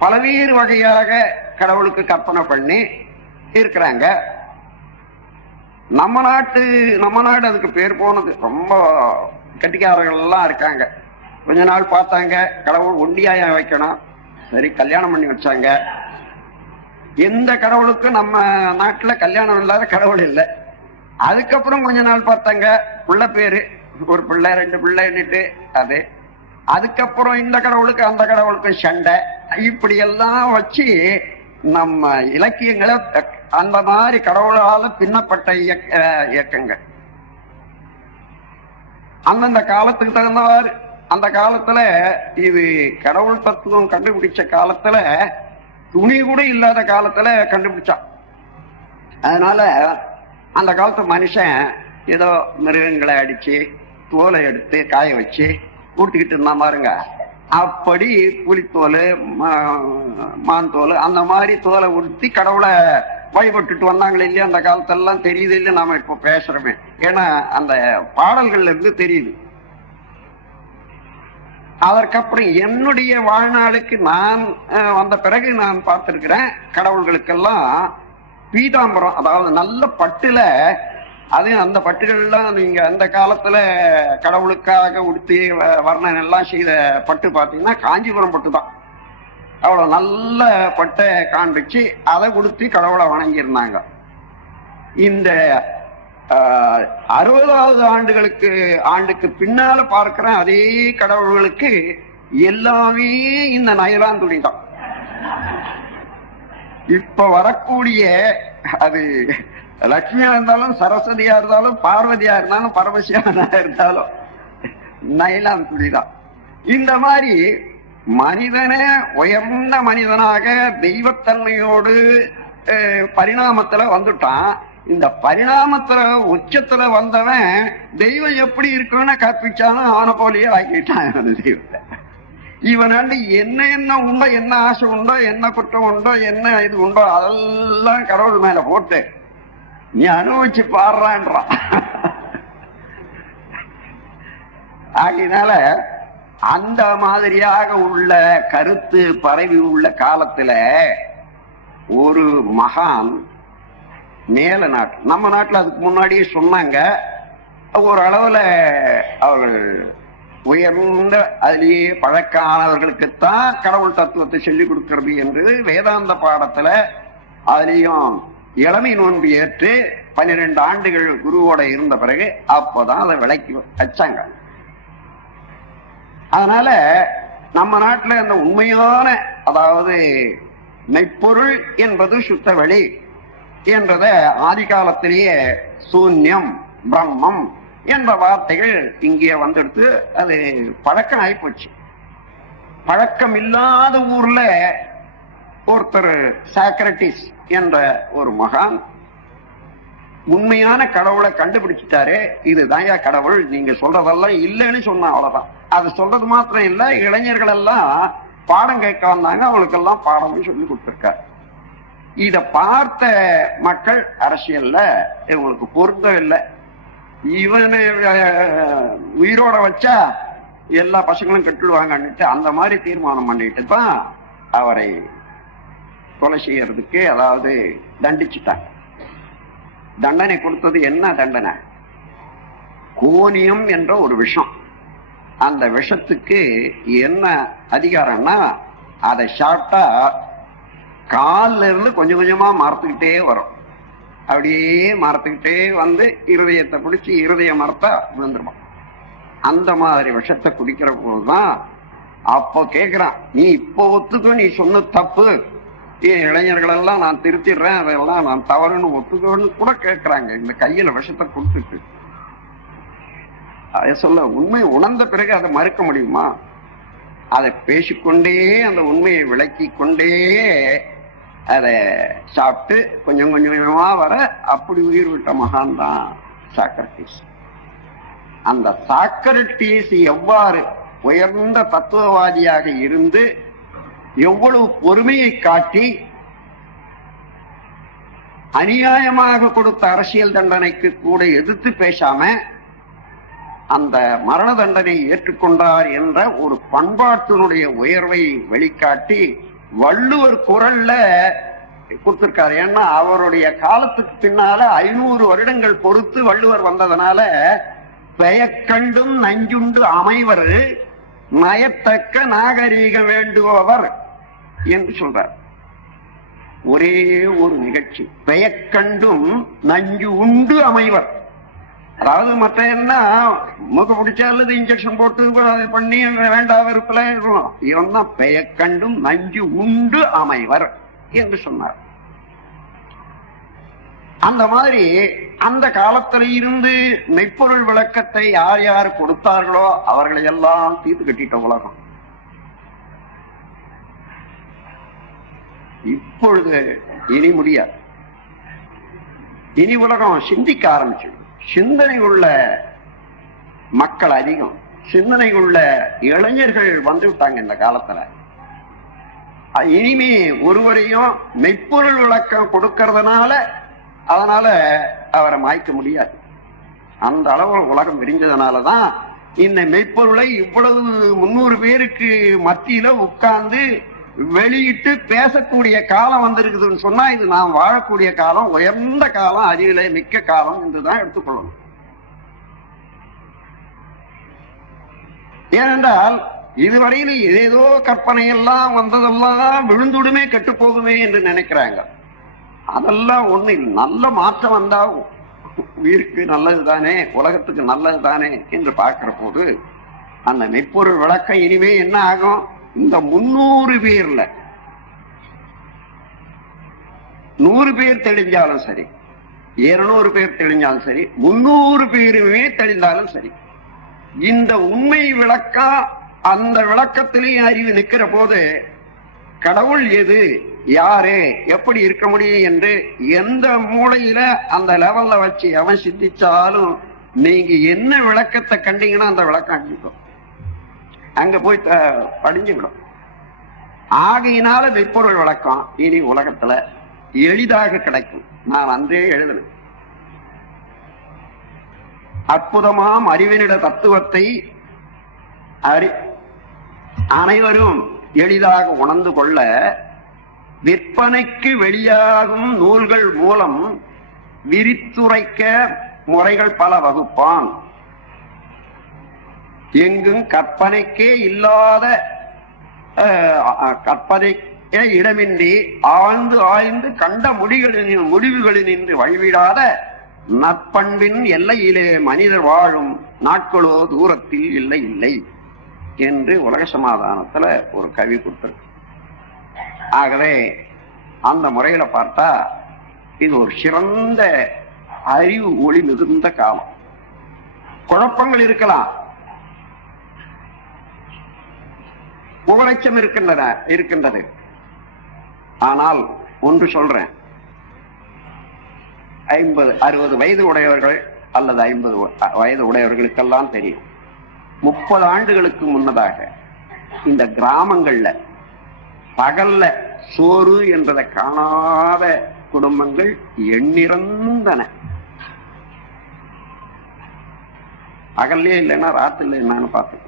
பல்வேறு வகையாக கடவுளுக்கு கற்பனை பண்ணி இருக்கிறாங்க. நம்ம நாடு அதுக்கு பேர் போனது. ரொம்ப கட்டிக்காரர்கள் எல்லாம் இருக்காங்க. கொஞ்ச நாள் பார்த்தாங்க கடவுள் ஒண்டியாய வைக்கணும், சரி கல்யாணம் பண்ணி வச்சாங்க. எந்த கடவுளுக்கும் நம்ம நாட்டுல கல்யாணம் இல்லாத கடவுள் இல்லை. அதுக்கப்புறம் கொஞ்ச நாள் பார்த்தாங்க பிள்ளை பேரு, ஒரு பிள்ளை ரெண்டு பிள்ளைன்னுட்டு அது. அதுக்கப்புறம் இந்த கடவுளுக்கு அந்த கடவுளுக்கு சண்டை, இப்படி எல்லாம் வச்சு நம்ம இலக்கியங்களை அந்த மாதிரி கடவுளால பின்னப்பட்ட இயக்கங்கள் அந்தந்த காலத்துக்கு தகுந்தவாறு. அந்த காலத்துல இது கடவுள் தத்துவம் கண்டுபிடிச்ச காலத்துல துணி கூட இல்லாத காலத்துல கண்டுபிடிச்சான். அதனால அந்த காலத்து மனுஷன் ஏதோ மிருகங்களை அடிச்சு தோலை எடுத்து காய வச்சு ஊட்டிக்கிட்டு இருந்தா பாருங்க. அப்படி புலித்தோல், மான் தோல், அந்த மாதிரி தோலை உடுத்தி கடவுளை வழிபட்டுட்டு வந்தாங்களே இல்லையா அந்த காலத்தெல்லாம். தெரியுது இல்லை நாம இப்போ பேசுறோமே, ஏன்னா அந்த பாடல்கள்ல இருந்து தெரியுது. அதற்கப்புறம் என்னுடைய வாழ்நாளுக்கு நான் வந்த பிறகு நான் பார்த்திருக்கிறேன் கடவுள்களுக்கெல்லாம் பீதாம்பரம், அதாவது நல்ல பட்டுல, அது அந்த பட்டுகள்லாம் நீங்க அந்த காலத்துல கடவுளுக்காக உடுத்தி வர்ணனை எல்லாம் செய்த பட்டு பார்த்தீங்கன்னா காஞ்சிபுரம் பட்டு தான். அவ்வளவு நல்ல பட்டை காண்பிச்சு அதை உடுத்தி கடவுளை வணங்கியிருந்தாங்க. இந்த 60வது ஆண்டுக்கு பின்னால பார்க்கிற அதே கடவுள்களுக்கு எல்லாமே இந்த நைலான் துணி தான். இப்ப வரக்கூடிய அது லட்சுமியா இருந்தாலும், சரஸ்வதியா இருந்தாலும், பார்வதியா இருந்தாலும், பரமசிவனா இருந்தாலும் நைலான் துணி தான். இந்த மாதிரி மனிதனை உயர்ந்த மனிதனாக தெய்வத்தன்மையோடு பரிணாமத்துல வந்துட்டான். இந்த பரிணாமத்துல உச்சத்துல வந்தவன் தெய்வம் எப்படி இருக்குன்னு கற்பிச்சாலும் அவனை போலயே ஆக்கிட்டான் அந்த தெய்வத்தை. இவனாண்டு என்ன என்ன உண்டோ, என்ன ஆசை உண்டோ, என்ன குற்றம் உண்டோ, என்ன இது உண்டோ அதெல்லாம் கடவுள் மேல போட்டு நீ அனுபவிச்சு பாடுறான்றான். ஆகினால அந்த மாதிரியாக உள்ள கருத்து பரவி உள்ள காலத்துல ஒரு மகான் மேல நாட்டு, நம்ம நாட்டுல அதுக்கு முன்னாடியே சொன்னாங்க, ஒரு அளவுல அவர்கள் உயர்ந்த அதிலேயே பழக்கானவர்களுக்குத்தான் கடவுள் தத்துவத்தை சொல்லிக் கொடுக்கிறது என்று வேதாந்த பாடத்துல அதுலயும் இளமை நோன்பு ஏற்று 12 ஆண்டுகள் குருவோட இருந்த பிறகு அப்போதான் அதை விளக்கி வச்சாங்க. அதனால நம்ம நாட்டுல அந்த உண்மையான, அதாவது மெய்ப்பொருள் என்பது சுத்த வெளி என்றத ஆதி காலத்திலேயே சூன்யம் பிரம்மம் என்ற வார்த்தைகள் இங்கே வந்துடுத்து அது பழக்கம் ஆயிப்போச்சு. பழக்கம் இல்லாத ஊர்ல ஒருத்தர் சாக்ரட்டிஸ் என்ற ஒரு மகான் உண்மையான கடவுளை கண்டுபிடிச்சிட்டாரு. இதுதான் கடவுள், நீங்க சொல்றதெல்லாம் இல்லைன்னு சொன்னா அவ்வளவுதான். அது சொல்றது மாத்திரம் இல்ல, இளைஞர்கள் எல்லாம் பாடம் கேட்க வந்தாங்க, அவங்களுக்கெல்லாம் பாடமும் சொல்லி கொடுத்திருக்காரு. இத பார்த்த மக்கள் அரசியல்ல இவங்களுக்கு பொருத்தம் இல்லை, இவனை உயிரோட வச்சா எல்லா பசங்களும் கட்டுடுவாங்கன்னுட்டு அந்த மாதிரி தீர்மானம் பண்ணிட்டு தான் அவரை கொலை செய்யறதுக்கு, அதாவது தண்டிச்சுட்டாங்க. தண்டனை கொடுத்தது என்ன தண்டனை? கோனியம் என்ற ஒரு விஷம். அந்த விஷத்துக்கு என்ன அதிகாரம்னா, அதை சாப்பிட்டா காலில் இருந்து கொஞ்சம் கொஞ்சமா மரத்துக்கிட்டே வரும். அப்படியே மரத்துக்கிட்டே வந்து இருதயத்தை பிடிச்சி இருதய மரத்தை விழுந்துருமா. அந்த மாதிரி விஷத்தை குடிக்கிற போதுதான் அப்போ கேட்கிறான், நீ இப்போ ஒத்துக்கோ, நீ சொன்ன தப்பு, இளைஞர்கள் எல்லாம் நான் திருத்திடுறேன், அதெல்லாம் நான் தவறுன்னு ஒத்துக்கோன்னு கூட கேட்கிறாங்க. இந்த கையில விஷத்தை கொடுத்துட்டு அதை சொல்ல, உண்மை உணர்ந்த பிறகு அதை மறுக்க முடியுமா? அதை பேசிக்கொண்டே அந்த உண்மையை விளக்கி கொண்டே அதை சாப்பிட்டு கொஞ்சம் கொஞ்சமா வர அப்படி உயிர் விட்ட மகான் தான் சாக்ரட்டிஸ். அந்த சாக்ரட்டிஸ் எவ்வாறு உயர்ந்த தத்துவவாதியாக இருந்து எவ்வளவு பொறுமையை காட்டி அநியாயமாக கொடுத்த அரசியல் தண்டனைக்கு கூட எதிர்த்து பேசாம அந்த மரண தண்டனை ஏற்றுக்கொண்டார் என்ற ஒரு பண்பாட்டினுடைய உயர்வை வெளிக்காட்டி வள்ளுவர் குரல்ல கொடுத்திருக்காரு. ஏன்னா அவருடைய காலத்துக்கு பின்னால 500 வருடங்கள் பொறுத்து வள்ளுவர் வந்ததுனால பெயக்கண்டும் நஞ்சுண்டு அமைவர் நயத்தக்க நாகரீக வேண்டுபவர் என்று சொல்றார். ஒரே ஒரு நிகழ்ச்சி, பெயக்கண்டும் நஞ்சு உண்டு அமைவர். அதாவது மற்ற என்ன மூக்க பிடிச்சா அல்லது இன்ஜெக்ஷன் போட்டு பண்ணி வேண்டாம் வெறுப்பில் இருக்கும். இவன் தான் பெயக்கண்டும் நஞ்சு உண்டு அமைவர் என்று சொன்னார். அந்த மாதிரி அந்த காலத்துல இருந்து மெய்ப்பொருள் விளக்கத்தை யார் யார் கொடுத்தார்களோ அவர்களை எல்லாம் தீர்த்து கட்டிட்ட உலகம். இப்பொழுது இனி முடியாது. இனி உலகம் சிந்திக்க ஆரம்பிச்சு, சிந்தனை உள்ள மக்கள் அதிகம், சிந்தனை உள்ள இளைஞர்கள் வந்து விட்டாங்க இந்த காலத்துல. இனிமே ஒருவரையும் மெய்ப்பொருள் விளக்கம் கொடுக்கறதுனால அதனால அவரை மாய்க்க முடியாது. அந்த அளவு உலகம் விரிஞ்சதுனாலதான் இந்த மெய்ப்பொருளை இவ்வளவு 300 பேருக்கு மத்தியில உட்கார்ந்து வெளியிட்டு பேசக்கூடிய காலம் வந்திருக்குதுன்னு சொன்னா இது நாம் வாழக்கூடிய காலம், உயர்ந்த காலம், அறிவிலே மிக்க காலம் என்றுதான் எடுத்துக்கொள்ளணும். ஏனென்றால் இதுவரையில் ஏதோ கற்பனை எல்லாம் வந்ததெல்லாம் விழுந்துடுமே கெட்டு போகுமே என்று நினைக்கிறாங்க. அதெல்லாம் ஒண்ணு இல்லை. நல்ல மாற்றம் வந்தா உயிருக்கு நல்லது தானே, உலகத்துக்கு நல்லது தானே என்று பார்க்கிற போது அந்த மெய்ப்பொருள் விளக்கம் இனிமே என்ன ஆகும்? இந்த 300 பேர்ல 100 பேர் தெளிஞ்சாலும் சரி, 200 பேர் தெளிஞ்சாலும் சரி, 300 பேருமே தெளிந்தாலும் சரி, இந்த உண்மை விளக்கம் அந்த விளக்கத்திலேயே அறிவு நிற்கிற போது கடவுள் எது யாரு எப்படி இருக்க முடியும் என்று எந்த மூலையில அந்த லெவல்ல வச்சு அவன் சிந்திச்சாலும் நீங்க என்ன விளக்கத்தை கண்டீங்கன்னா அந்த விளக்கம் அடிக்கும், அங்க போய் படிஞ்சுவிடும். ஆகையினால மெய்ப்பொருள் விளக்கம் இனி உலகத்துல எளிதாக கிடைக்கும். நான் அன்றே எழுதுனேன், அற்புதமாம் அறிவினிட தத்துவத்தை அனைவரும் எளிதாக உணர்ந்து கொள்ள விற்பனைக்கு வெளியாகும் நூல்கள் மூலம் விரித்துரைக்க முறைகள் பல வகுப்பான். எங்கும் கற்பனைக்கே இல்லாத கற்பனைக்கே இடமின்றி ஆழ்ந்து ஆய்ந்து கண்ட முடிவுகளினின்று வழிவிடாத நற்பண்பின் எல்லையிலே மனிதர் வாழும் நாட்களோ தூரத்தில் இல்லை இல்லை என்று உலக சமாதானத்துல ஒரு கவி கொடுத்திருக்கு. ஆகவே அந்த முறையில பார்த்தா இது ஒரு சிறந்த அறிவு ஒளி மிகுந்த காலம். குழப்பங்கள் இருக்கலாம், புகழச்சம் இருக்கின்றது. ஆனால் ஒன்று சொல்றேன், 50-60 வயது உடையவர்கள் அல்லது 50 வயது உடையவர்களுக்கெல்லாம் தெரியும், 30 ஆண்டுகளுக்கு முன்னதாக இந்த கிராமங்கள்ல பகல்ல சோறு என்பதை காணாத குடும்பங்கள் எண்ணிறந்தன. பகல்லே இல்லைன்னா ராத்திரில என்னன்னு பார்த்து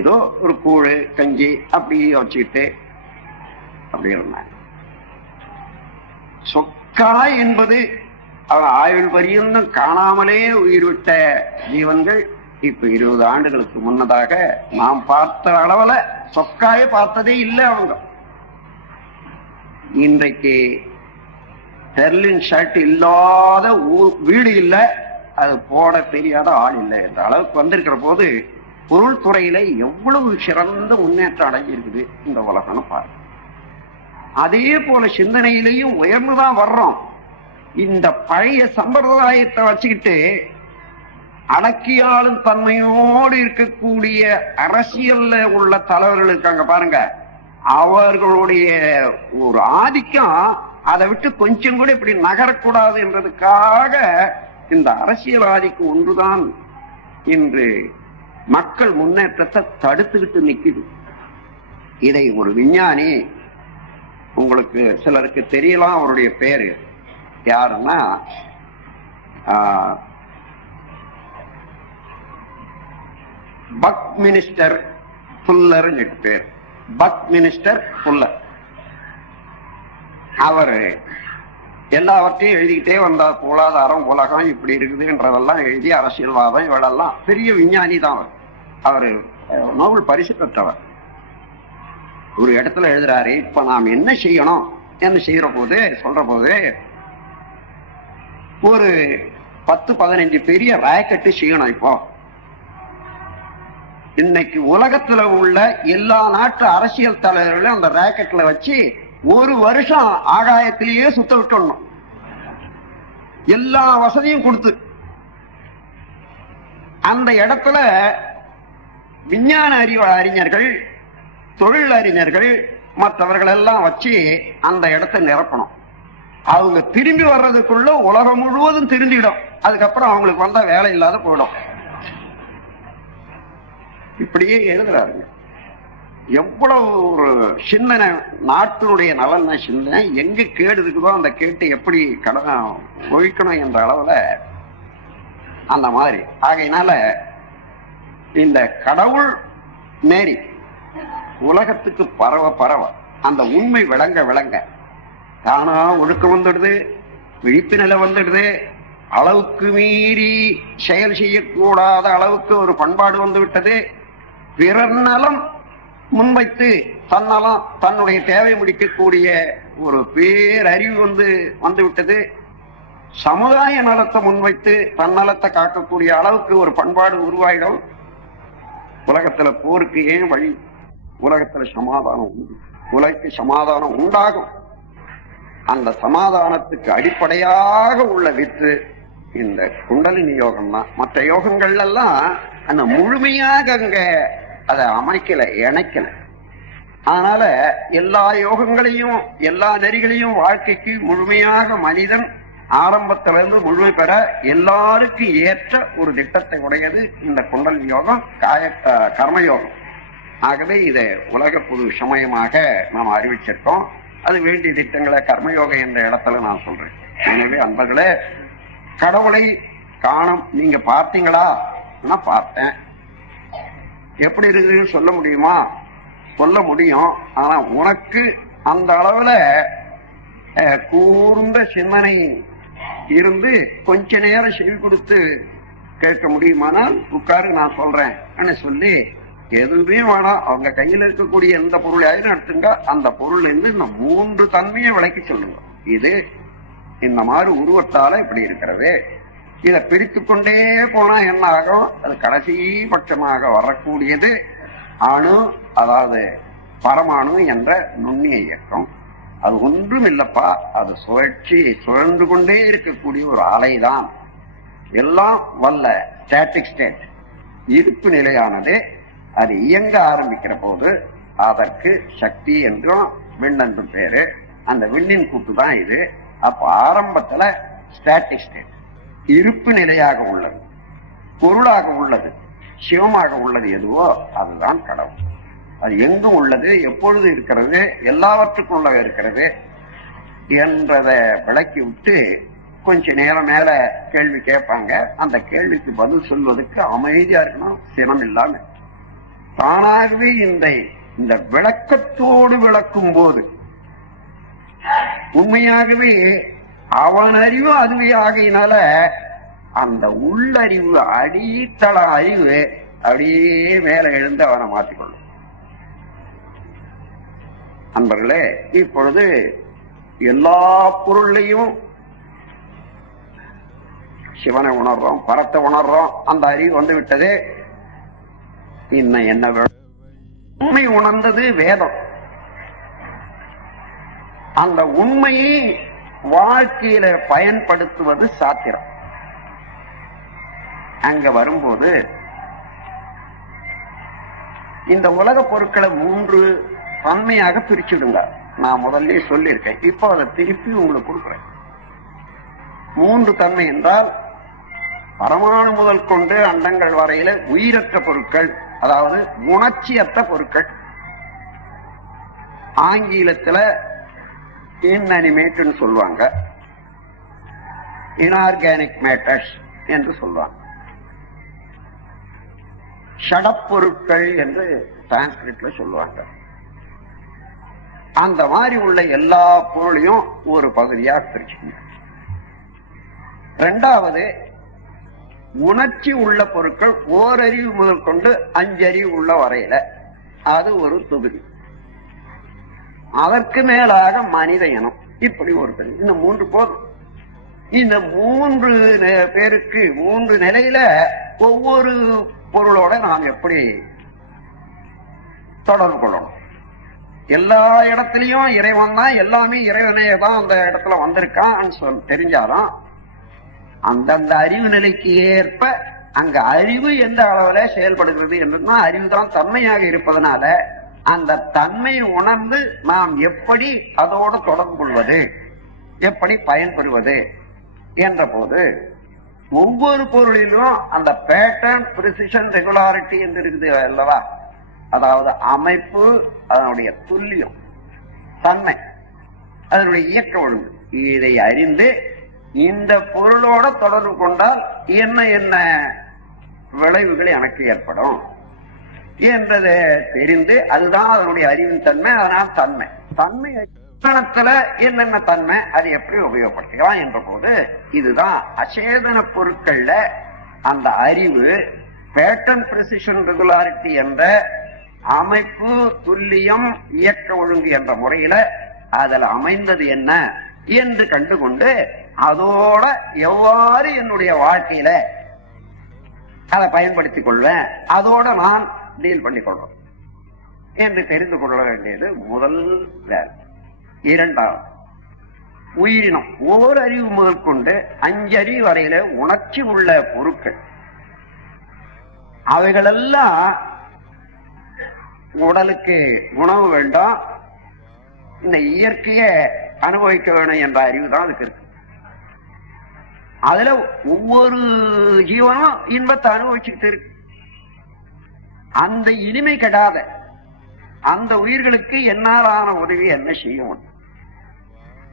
ஏதோ ஒரு கூழு கஞ்சி அப்படி வச்சுக்கிட்டு அப்படி இருந்தாங்க. சொக்கா என்பது அவன் ஆயுள் பரியந்தம் காணாமலே உயிர் விட்ட ஜீவன்கள் இப்ப 20 ஆண்டுகளுக்கு முன்னதாக நாம் பார்த்த அளவுல சொக்காய பார்த்ததே இல்லை. அவங்க இன்றைக்கு பெர்லின் ஷர்ட் இல்லாத வீடு இல்லை, அது போட தெரியாத ஆள் இல்லை என்ற அளவுக்கு வந்திருக்கிற போது பொருள் துறையில எவ்வளவு சிறந்த முன்னேற்றம் அடைஞ்சிருக்குது இந்த உலகம்னு பாரு. அதே போல சிந்தனையிலையும் உயர்ந்துதான் வர்றோம். இந்த பழைய சம்பிரதாயத்தை வச்சுக்கிட்டு அடக்கியாளும் தன்மையோடு இருக்கக்கூடிய அரசியல்ல உள்ள தலைவர்கள் இருக்காங்க பாருங்க, அவர்களுடைய ஒரு ஆதிக்கம் அதை விட்டு கொஞ்சம் கூட இப்படி நகரக்கூடாது என்றதுக்காக இந்த அரசியல் ஆதிக்கம் ஒன்றுதான் இன்று மக்கள் முன்னேற்றத்தை தடுத்துக்கிட்டு நிக்குது. இதை ஒரு விஞ்ஞானி, உங்களுக்கு சிலருக்கு தெரியலாம் அவருடைய பேரு யாருன்னா பக்மினிஸ்டர் ஃபுல்லர் பேர். பக்மினிஸ்டர் ஃபுல்லர் அவரு எல்லாவற்றையும் எழுதிக்கிட்டே வந்தார். பொருளாதாரம் உலகம் இப்படி இருக்குதுன்றதெல்லாம் எழுதி அரசியல்வாதம் இவளெல்லாம் பெரிய விஞ்ஞானி தான் அவரு நோபல் பரிசு பெற்றவர். ஒரு இடத்துல எழுதுறாரு, இப்ப நாம் என்ன செய்யணும் என்ன சொல்ற போது ஒரு 10-15 பெரிய ராக்கெட்டு செய்யணும். இப்போ இன்னைக்கு உலகத்துல உள்ள எல்லா நாட்டு அரசியல் தலைவர்களும் அந்த ராக்கெட்ல வச்சு ஒரு வருஷம் ஆகாயத்திலேயே சுத்த விட்டுடணும், எல்லா வசதியும் கொடுத்து. அந்த இடத்துல விஞ்ஞான அறிஞர்கள், தொழில் அறிஞர்கள், மற்றவர்கள் எல்லாம் வச்சு அந்த இடத்தை நிரப்பணும். அவங்க திரும்பி வர்றதுக்குள்ள உலகம் முழுவதும் திரும்பிடும். அதுக்கப்புறம் அவங்களுக்கு வந்தா வேலை இல்லாத போயிடும். இப்படியே எழுதுறாருங்க. எவ்வளவு ஒரு சிந்தனை, நாட்டினுடைய நலன சிந்தனை, எங்க கேடு இருக்குதோ அந்த கேட்டு எப்படி ஒழிக்கணும் என்ற அளவுல அந்த மாதிரி. ஆகையினால இந்த கடவுள் நேரி உலகத்துக்கு பரவ அந்த உண்மை விளங்க தானா ஒழுக்கம் வந்துடுது, விழிப்பு நிலை வந்துடுது. அளவுக்கு மீறி செயல் செய்யக்கூடாத அளவுக்கு ஒரு பண்பாடு வந்து விட்டது. பிறர் நலம் முன்வைத்து தன்னலம் தன்னுடைய தேவை முடிக்கக்கூடிய ஒரு பேரறிவு வந்து விட்டது. சமுதாய நலத்தை முன்வைத்து தன்னலத்தை காக்கக்கூடிய அளவுக்கு ஒரு பண்பாடு உருவாயிடும். உலகத்துல போருக்கு ஏன் வழி? உலகத்துல சமாதானம் உண்டு, உலகக்கு சமாதானம் உண்டாகும். அந்த சமாதானத்துக்கு அடிப்படையாக உள்ள வித்து இந்த குண்டலினி யோகம் தான். மற்ற யோகங்கள் எல்லாம் அந்த முழுமையாக அங்க அதை அமைக்கல, இணைக்கல. அதனால எல்லா யோகங்களையும் எல்லா நெறிகளையும் வாழ்க்கைக்கு முழுமையாக மனிதன் ஆரம்பத்திலிருந்து முழுமை பெற எல்லாருக்கும் ஏற்ற ஒரு திட்டத்தை உடையது இந்த குண்டல் யோகம், கர்மயோகம். ஆகவே இதை உலக பொது சமயமாக நாம் அறிவிச்சிருக்கோம். அது வேண்டிய திட்டங்களை கர்மயோகம் என்ற இடத்துல நான் சொல்றேன். எனவே அன்பர்களே, கடவுளை காணும் நீங்க பார்த்தீங்களா? நான் பார்த்தேன். எப்படி இருக்குன்னு சொல்ல முடியுமா? சொல்ல முடியும். ஆனா உனக்கு அந்த அளவுல கூர்ந்த சிந்தனை இருந்து கொஞ்ச நேரம் செவி கொடுத்து கேட்க முடியுமானால் உட்காரு, நான் சொல்றேன் சொல்லி எதுவுமே வேணாம். அவங்க கையில் இருக்கக்கூடிய எந்த பொருளையாயிரும் எடுத்துங்க, அந்த பொருள் இருந்து இந்த 3 தன்மையை விளக்கி சொல்லுங்க. இது இந்த மாதிரி உருவத்தால இப்படி இருக்கிறது. இதை பிரித்து கொண்டே போனா என்ன ஆகும்? அது கடைசி பட்சமாக வரக்கூடியது அணு, அதாவது பரமாணு என்ற நுண்ணிய இயக்கம். அது ஒன்றும் இல்லப்பா, அது சுழன்று கொண்டே இருக்கக்கூடிய ஒரு அலைதான். எல்லாம் வல்ல ஸ்டாட்டிக் ஸ்டேட், இருப்பு நிலையானது. அது இயங்க ஆரம்பிக்கிற போது அதற்கு சக்தி என்றும் விண் என்றும் பேரு. அந்த விண்ணின் கூட்டு தான் இது. அப்ப ஆரம்பத்துல ஸ்டாட்டிக் ஸ்டேட், இருப்பு நிலையாக உள்ளது, பொருளாக உள்ளது, சிவமாக உள்ளது எதுவோ அதுதான் கடவுள். அது எங்கும் உள்ளது, எப்பொழுது இருக்கிறது, எல்லாவற்றுக்குள்ள இருக்கிறது என்றதை விளக்கி விட்டு கொஞ்ச நேரம் மேல கேள்வி கேட்பாங்க. அந்த கேள்விக்கு பதில் சொல்வதற்கு அமைதியா இருக்கணும், சினம் இல்லாம. தானாகவே இந்த விளக்கத்தோடு விளக்கும் போது உண்மையாகவே அவன் அறிவு அதுவே ஆகையினால அந்த உள்ளறிவு, அடித்தள அறிவு அப்படியே மேல எழுந்து அவனை மாற்றிக்கொள்ளும். அன்பர்களே, இப்பொழுது எல்லா பொருளையும் சிவனை உணர்றோம், பரத்தை உணர்றோம், அந்த அறிவு வந்து விட்டது. இன்னும் என்ன உண்மை உணர்ந்தது வேதம். அந்த உண்மையை வாழ்க்கையில பயன்படுத்துவது சாத்திரம். அங்க வரும்போது இந்த உலக பொருட்களை 3 தன்மையாக பிரிச்சுடுங்க. நான் முதல்ல சொல்லியிருக்கேன், இப்போ அதை திருப்பி உங்களுக்கு கொடுக்குறேன். 3 தன்மை என்றால் பரமாணு முதல் கொண்டு அண்டங்கள் வரையில உயிரற்ற பொருட்கள், அதாவது உணர்ச்சியற்ற பொருட்கள். ஆங்கிலத்துல இன்அனிமேட்னு சொல்லுவாங்க, இன்ஆர்கானிக் மேட்டர்ஸ் என்று சொல்லுவாங்க. ஷடப்பொருட்கள் என்று சான்ஸ்கிரிட்ல சொல்லுவாங்க. அந்த மாதிரி உள்ள எல்லா பொருளையும் ஒரு பகுதியாக பிரிச்சுக்கணும். 2வது, உணர்ச்சி உள்ள பொருட்கள் ஓரறிவு முதல் கொண்டு 5 அறிவு உள்ள வரையில, அது ஒரு தொகுதி. அதற்கு மேலாக மனித இனம், இப்படி ஒரு தொகுதி. இந்த 3 போதும். இந்த 3 பேருக்கு 3 நிலையில ஒவ்வொரு பொருளோட நாம் எப்படி தொடர்பு கொள்ளணும். எல்லா இடத்துலயும் இறைவன் தான், எல்லாமே இறைவனே தான் அந்த இடத்துல வந்திருக்கான் தெரிஞ்சாலும் அந்தந்த அறிவு நிலைக்கு ஏற்ப அங்க அறிவு எந்த அளவுல செயல்படுகிறது என்றுதான் அறிவு தான் தன்மையாக இருப்பதனால அந்த தன்மையை உணர்ந்து நாம் எப்படி அதோடு தொடர்பு கொள்வது, எப்படி பயன்பெறுவது என்ற போது ஒவ்வொரு பொருளிலும் அந்த பேட்டர்ன், பிரிசிஷன், ரெகுலாரிட்டி என்று இருக்குது அல்லவா? அதாவது அமைப்பு, அதனுடைய துல்லியம், தன்மை, அதனுடைய இயக்க ஒழுங்கு, இதை அறிந்து இந்த பொருளோட தொடர்பு கொண்டால் என்ன என்ன விளைவுகள் எனக்கு ஏற்படும் என்பதை தெரிந்து, அதுதான் அதனுடைய அறிவின் தன்மை. அதனால் தன்மை என்னென்ன தன்மை, அது எப்படி உபயோகப்படுத்தலாம் என்ற போது இதுதான் அச்சேதன பொருட்கள்ல அந்த அறிவு பேட்டர்ன், பிரிசிஷன், ரெகுலாரிட்டி என்ற அமைப்பு, துல்லியம், இயக்க ஒழுங்கு என்ற முறையில அதில் அமைந்தது என்ன என்று கண்டுகொண்டு அதோட எவ்வாறு என்னுடைய வாழ்க்கையில அதை பயன்படுத்திக் கொள்வேன், அதோட நான் டீல் பண்ணிக் கொள்வேன் என்று தெரிந்து கொள்ள வேண்டியது முதல் வேலை. 2வது, உயிரினம் ஒவ்வொரு அறிவு முதல் கொண்டு 5 அறிவு வரையில உணர்ச்சி உள்ள பொருட்கள், அவைகளெல்லாம் உடலுக்கு உணவு வேண்டும், இந்த இயற்கையை அனுபவிக்க வேணும் என்ற அறிவு தான் அதுக்கு இருக்கு. அதுல ஒவ்வொரு ஜீவனும் இன்பத்தை அனுபவிச்சுட்டு இருக்கு. அந்த இனிமை கெடாத அந்த உயிர்களுக்கு என்னாலான உதவி என்ன செய்யும்?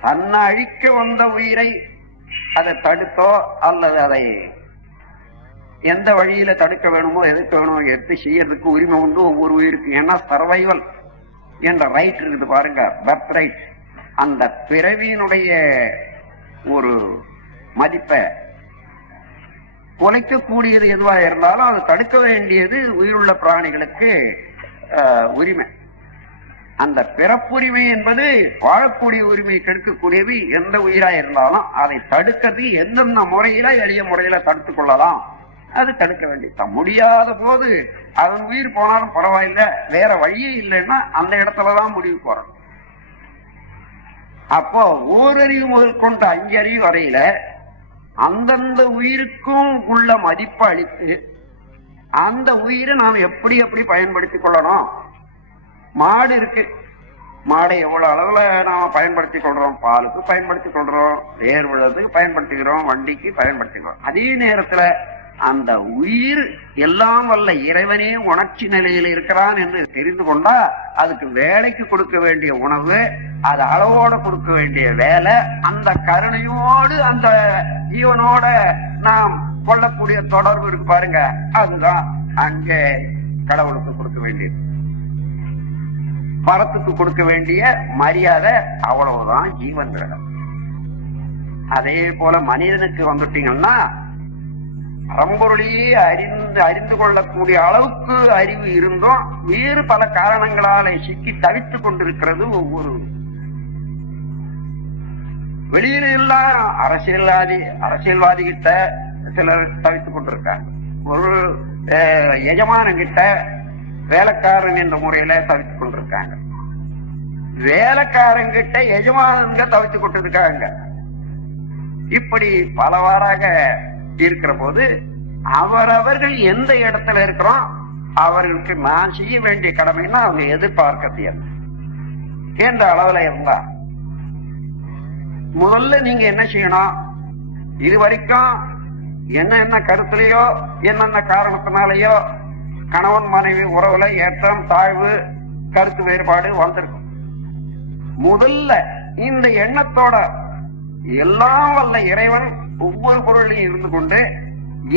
தன்னை அழிக்க வந்த உயிரை அதை தடுத்தோ அல்லது அதை எந்த வழியில தடுக்க வேணுமோ எதுக்க வேணுமோ எடுத்து செய்யறதுக்கு உரிமை உண்டு ஒவ்வொரு உயிருக்கு. ஏன்னா சர்வைவல் என்ற ரைட் இருக்குது பாருங்க, பர்த் ரைட். அந்த பிறவியினுடைய ஒரு மதிப்பை குலைக்கக்கூடியது எதுவா இருந்தாலும் அதை தடுக்க வேண்டியது உயிருள்ள பிராணிகளுக்கு உரிமை. அந்த பிறப்புரிமை என்பது வாழக்கூடிய உரிமை கெடுக்கக்கூடியது. எந்த உயிரா இருந்தாலும் அதை தடுக்கிறது எந்தெந்த முறையில எளிய முறையில தடுத்துக் கொள்ளலாம், அது தடுக்க வேண்டியது. முடியாத போது அதன் உயிர் போனாலும் பரவாயில்லை, வேற வழியே இல்லைன்னா அந்த இடத்துலதான் முடிவு போறோம். அப்போ ஓரறிவு முதல் கொண்ட 5 அறிவு வரையில அந்தந்த உயிருக்கும் உள்ள மதிப்பை அளித்து அந்த உயிரை நாம் எப்படி எப்படி பயன்படுத்திக் கொள்ளணும். மாடு இருக்கு, மாடை எவ்வளவு அளவுல நாம பயன்படுத்திக் கொள்றோம், பாலுக்கு பயன்படுத்திக் கொள்றோம், வேர் விழதுக்கு பயன்படுத்திக்கிறோம், வண்டிக்கு பயன்படுத்திக்கிறோம். அதே நேரத்துல அந்த உயிர் எல்லாம் வல்ல இறைவனே உணர்ச்சி நிலையில் இருக்கிறான் என்று தெரிந்து கொண்டா அதுக்கு வேலைக்கு கொடுக்க வேண்டிய உணவு, அது அளவோட கொடுக்க வேண்டிய வேலை, அந்த கருணையோடு அந்த ஜீவனோட நாம் கொள்ளக்கூடிய தொடர்பு இருக்கு பாருங்க, அதுதான் அங்கே கடவுளுக்கு கொடுக்க வேண்டியது. பரத்துக்கு கொடுக்க வேண்டிய மரியாதை அவ்வளவுதான் ஜீவன். அதே போல மனிதனுக்கு வந்துட்டீங்கன்னா பரம்பொருளையே அறிந்து கொள்ளக்கூடிய அளவுக்கு அறிவு இருந்தும் வேறு பல காரணங்களால சிக்கி தவித்துக் கொண்டிருக்கிறது ஒவ்வொரு. வெளியில எல்லாம் அரசியல்வாதி கிட்ட சிலர் தவித்துக் கொண்டிருக்காங்க, ஒரு எஜமானன் கிட்ட வேலைக்காரன் என்ற முறையில தவித்துக் கொண்டிருக்காங்க, வேலைக்காரன் கிட்ட எஜமானங்க தவித்துக் கொண்டிருக்காங்க. இப்படி பலவாறாக இருக்கிற போது அவரவர்கள் எந்த இடத்துல இருக்கிறோம் அவர்களுக்கு நான் செய்ய வேண்டிய கடமைன்னா அவங்க எதிர்பார்க்கறது என்ற அளவுல இருந்தா முதல்ல நீங்க என்ன செய்யணும்? இது வரைக்கும் என்ன கருத்துலயோ என்னென்ன காரணத்தினாலேயோ கணவன் மனைவி உறவுல ஏற்றம் தாழ்வு கருத்து வேறுபாடு வந்திருக்கும். முதல்ல இந்த எண்ணத்தோட எல்லாம் வல்ல இறைவன் ஒவ்வொரு பொருளையும் இருந்து கொண்டு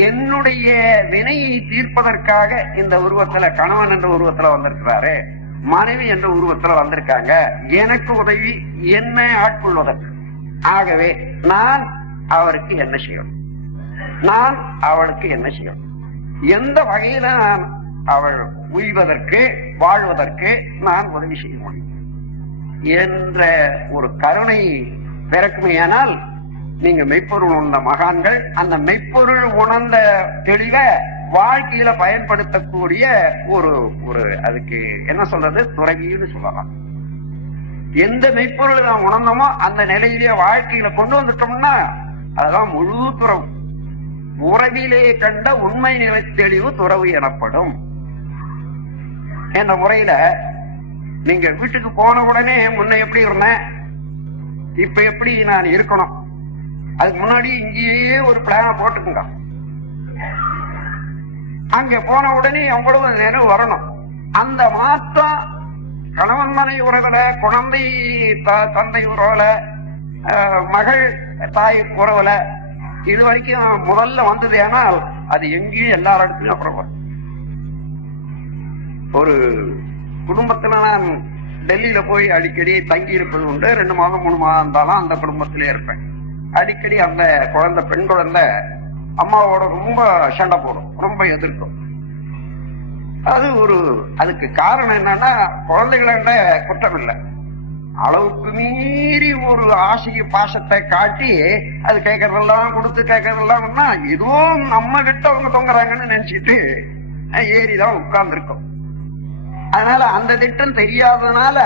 என்னுடைய வினையை தீர்ப்பதற்காக இந்த உருவத்துல கணவன் என்ற உருவத்துல வந்திருக்கிறாரு, மனைவி என்ற உருவத்துல வந்திருக்காங்க, எனக்கு உதவி என்னை ஆட்கொள்வதற்கு. ஆகவே நான் அவருக்கு என்ன செய்யணும், நான் அவளுக்கு என்ன செய்யணும், எந்த வகையில நான் அவள் உய்வதற்கு வாழ்வதற்கு நான் உதவி செய்ய முடியும் என்ற ஒரு கருணை பிறக்குமையானால் நீங்க மெய்ப்பொருள் உணர்ந்த மகான்கள் அந்த மெய்ப்பொருள் உணர்ந்த தெளிவை வாழ்க்கையில பயன்படுத்தக்கூடிய ஒரு ஒரு அதுக்கு என்ன சொல்றது, துறவின்னு சொல்லலாம். எந்த மெய்ப்பொருளை நாம் உணர்ந்தோமோ அந்த நிலையிலேயே வாழ்க்கையில கொண்டு வந்துட்டோம்னா அதுதான் முழு துறவு. உறவிலே கண்ட உண்மை நிலை தெளிவு துறவு எனப்படும் என்ற முறையில நீங்க வீட்டுக்கு போன உடனே முன்ன எப்படி இருந்தேன் இப்ப எப்படி நான் இருக்கணும், அதுக்கு முன்னாடி இங்கேயே ஒரு பிளான போட்டுக்குங்க. அங்க போன உடனே எவ்வளவு நேரம் வரணும். அந்த மாற்றம் கணவன் மனைவி உறவுல, குழந்தை தந்தை உறவுல, மகள் தாய் உறவுல இது வரைக்கும் முதல்ல வந்தது. ஆனால் அது எங்கேயும் எல்லா இடத்துலயும் அப்புறம் ஒரு குடும்பத்துல நான் டெல்லியில போய் அடிக்கடி தங்கி இருப்பது உண்டு. 2 மாதம் 3 மாதம் இருந்தாலும் அந்த குடும்பத்திலே இருப்பேன். அடிக்கடி அந்த குழந்தை பெண் குழந்தை அம்மாவோட ரொம்ப சண்டை போடும், ரொம்ப எதிர்க்கும். அது அதுக்கு காரணம் என்னன்னா குழந்தைகள குற்றம் இல்லை, அளவுக்கு மீறி ஒரு ஆசைய பாசத்தை காட்டி அது கேட்கறதெல்லாம் கொடுத்து கேட்கறதெல்லாம் ஏதோ நம்ம கிட்ட அவங்க தொங்குறாங்கன்னு நினைச்சிட்டு ஏறிதான் உட்கார்ந்து இருக்கும். அதனால அந்த திட்டம் தெரியாததுனால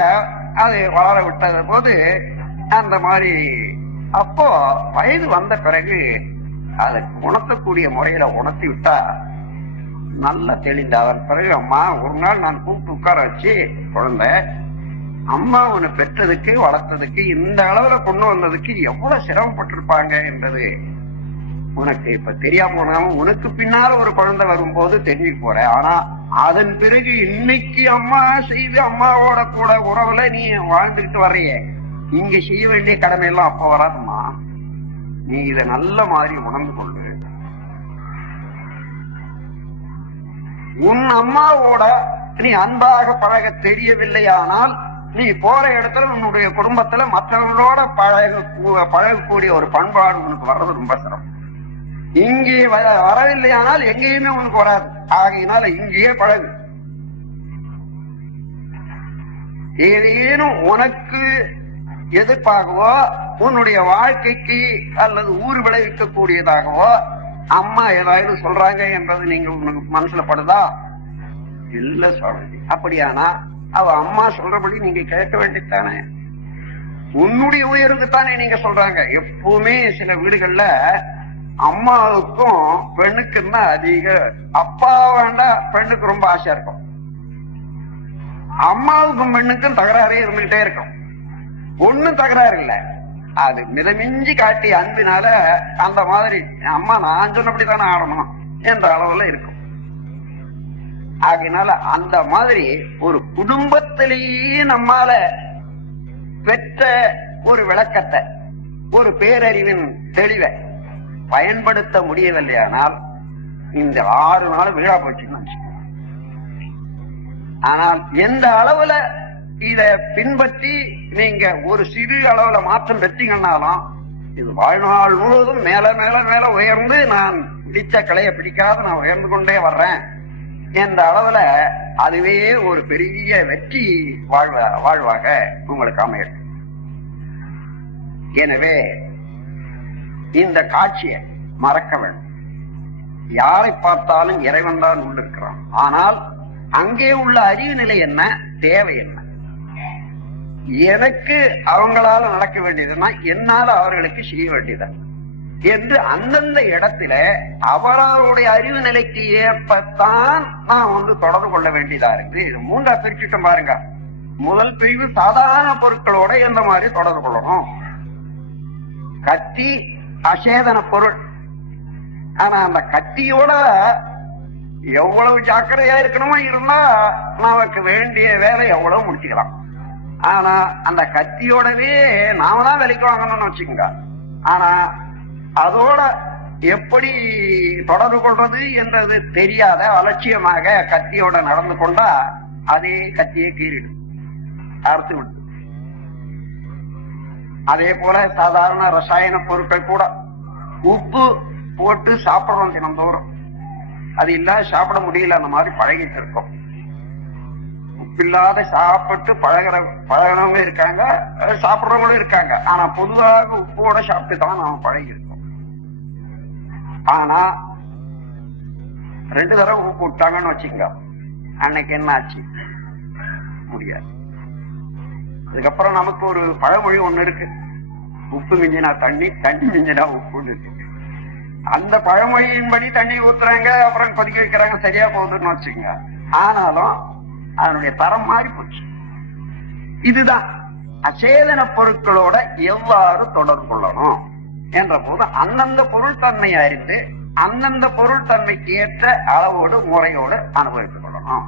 அது வளர விட்டத போது அந்த மாதிரி அப்போ வயது வந்த பிறகு அதை உணர்த்தக்கூடிய முறையில உணர்த்தி விட்டா நல்லா தெளிந்த அதன் பிறகு அம்மா ஒரு நாள் நான் கூப்பிட்டு உட்கார வச்சு, குழந்தை அம்மா உன்னை பெற்றதுக்கு வளர்த்ததுக்கு இந்த அளவுல கொண்டு வந்ததுக்கு எவ்வளவு சிரமப்பட்டிருப்பாங்க என்பது உனக்கு இப்ப தெரியாம போனாலும் உனக்கு பின்னால ஒரு குழந்தை வரும்போது தெரிஞ்சு போற. ஆனா அதன் பிறகு இன்னைக்கு அம்மா செய்து அம்மாவோட கூட உறவுல நீ வாழ்ந்துகிட்டு வர்றிய, இங்க செய்ய வேண்டிய கடமை எல்லாம் அப்ப வராதுமா. நீ இத நல்ல மாதிரி உணர்ந்து கொள்ளு. உன் அம்மாவோட நீ அன்பாக பழக தெரியவில்லையானால் நீ போற இடத்துல உன்னுடைய குடும்பத்துல மற்றவங்களோட பழகக்கூடிய ஒரு பண்பாடு உனக்கு வர்றது ரொம்ப சிரமம். இங்கே வரவில்லையானால் எங்கேயுமே உனக்கு வராது. ஆகையினால இங்கேயே பழகு. ஏதேனும் உனக்கு எதிர்ப்பாகவோ உன்னுடைய வாழ்க்கைக்கு அல்லது ஊர் விளைவிக்க கூடியதாகவோ அம்மா ஏதாவது சொல்றாங்க என்பது நீங்க உனக்கு மனசுல படுதா? இல்ல சுவாமி. அப்படியானா அவ அம்மா சொல்றபடி நீங்க கேட்க வேண்டியதானே. உன்னுடைய உயர்வுக்கு தானே நீங்க சொல்றாங்க. எப்பவுமே சில வீடுகள்ல அம்மாவுக்கும் பெண்ணுக்கும் தான் அதிக, அப்பா வேண்டா பெண்ணுக்கு ரொம்ப ஆசையா இருக்கும். அம்மாவுக்கும் பெண்ணுக்கும் தகராறே இருந்துகிட்டே இருக்கும். ஒண்ணும் தகராறு இல்ல, அது மிதமிஞ்சி காட்டிய அன்பினால அந்த மாதிரி அம்மா நான் சொன்னபடிதானே ஆடணும் என்ற அளவுல இருக்கும். ஆகையினால அந்த மாதிரி ஒரு குடும்பத்திலேயே நம்மால பெற்ற ஒரு விளக்கத்தை, ஒரு பேரறிவின் தெளிவை பயன்படுத்த முடியவில்லையானால் இந்த 6 நாள் வீழா போச்சுன்னு. ஆனால் எந்த அளவுல இத பின்பற்றி நீங்க ஒரு சிறு அளவுல மாற்றம் பெற்றீங்கன்னாலும் இது வாழ்நாள் முழுவதும் மேல மேல மேல உயர்ந்து நான் பிடிச்ச கிளைய பிடிக்காத நான் உயர்ந்து கொண்டே வர்றேன் என்ற அளவுல அதுவே ஒரு பெரிய வெற்றி வாழ்வாக உங்களுக்கு அமையும். எனவே இந்த காட்சியை மறக்க வேண்டும். யாரை பார்த்தாலும் இறைவன் தான் உள்ளிருக்கிறான். ஆனால் அங்கே உள்ள அறிவு நிலை என்ன, தேவை என்ன, எனக்கு அவங்களால நடக்க வேண்டியதுன்னா என்னால அவர்களுக்கு செய்ய வேண்டியது என்று அந்தந்த இடத்துல அவர்களுடைய அறிவு நிலைக்கு ஏற்பத்தான் நான் தொடர்பு கொள்ள வேண்டியதா இருக்கு. இது 3ஆ பிரிச்சுட்டோம் பாருங்க. முதல் பிரிவு சாதாரண பொருட்களோட எந்த மாதிரி தொடர்பு கொள்ளணும். கத்தி அசேதன பொருள். ஆனா அந்த கத்தியோட எவ்வளவு ஜாக்கிரதையா இருக்கணுமோ இருந்தா நமக்கு வேண்டிய வேலை எவ்வளவு முடிச்சுக்கலாம். ஆனா அந்த கத்தியோடவே நாம தான் விலைக்கு வாங்கணும்னு வச்சுக்கோங்க. ஆனா அதோட எப்படி தொடர்பு கொள்றது என்றது தெரியாத அலட்சியமாக கத்தியோட நடந்து கொண்டா அதே கத்தியை கீறிடும், அறுத்து விடும். அதே போல சாதாரண ரசாயன பொருட்கள் கூட உப்பு போட்டு சாப்பிடுறோம் தினந்தோறும். அது இல்லாத சாப்பிட முடியல, அந்த மாதிரி பழகிட்டு இருக்கோம். உப்பில்லாத சாப்பிட்டு பழகிறவங்க இருக்காங்க, சாப்பிடுறவங்களும் இருக்காங்க. ஆனா பொதுவாக உப்போட சாப்பிட்டு தான் நாம பழகி இருக்கோம். ஆனா 2 தடவை உப்பு விட்டாங்கன்னு வச்சுக்கோங்க, அன்னைக்கு என்ன ஆச்சு முடியாது. அதுக்கப்புறம் நமக்கு ஒரு பழமொழி ஒண்ணு இருக்கு, உப்பு மிஞ்சினா தண்ணி, தண்ணி மிஞ்சினா உப்புன்னு இருக்கு. அந்த பழமொழியின்படி தண்ணி ஊத்துறாங்க, அப்புறம் கொதிக்க வைக்கிறாங்க, சரியா போகுதுன்னு வச்சுக்கோங்க. ஆனாலும் அதனுடைய தரம் மாறி போச்சு. இதுதான் அச்சேதன பொருட்களோட எவ்வாறு தொடர்பு கொள்ளணும் என்ற போது அந்தந்த பொருள் தன்மையை அறிந்து அந்தந்த பொருள் தன்மைக்கு ஏற்ற அளவோடு முறையோடு அனுபவித்துக் கொள்ளணும்.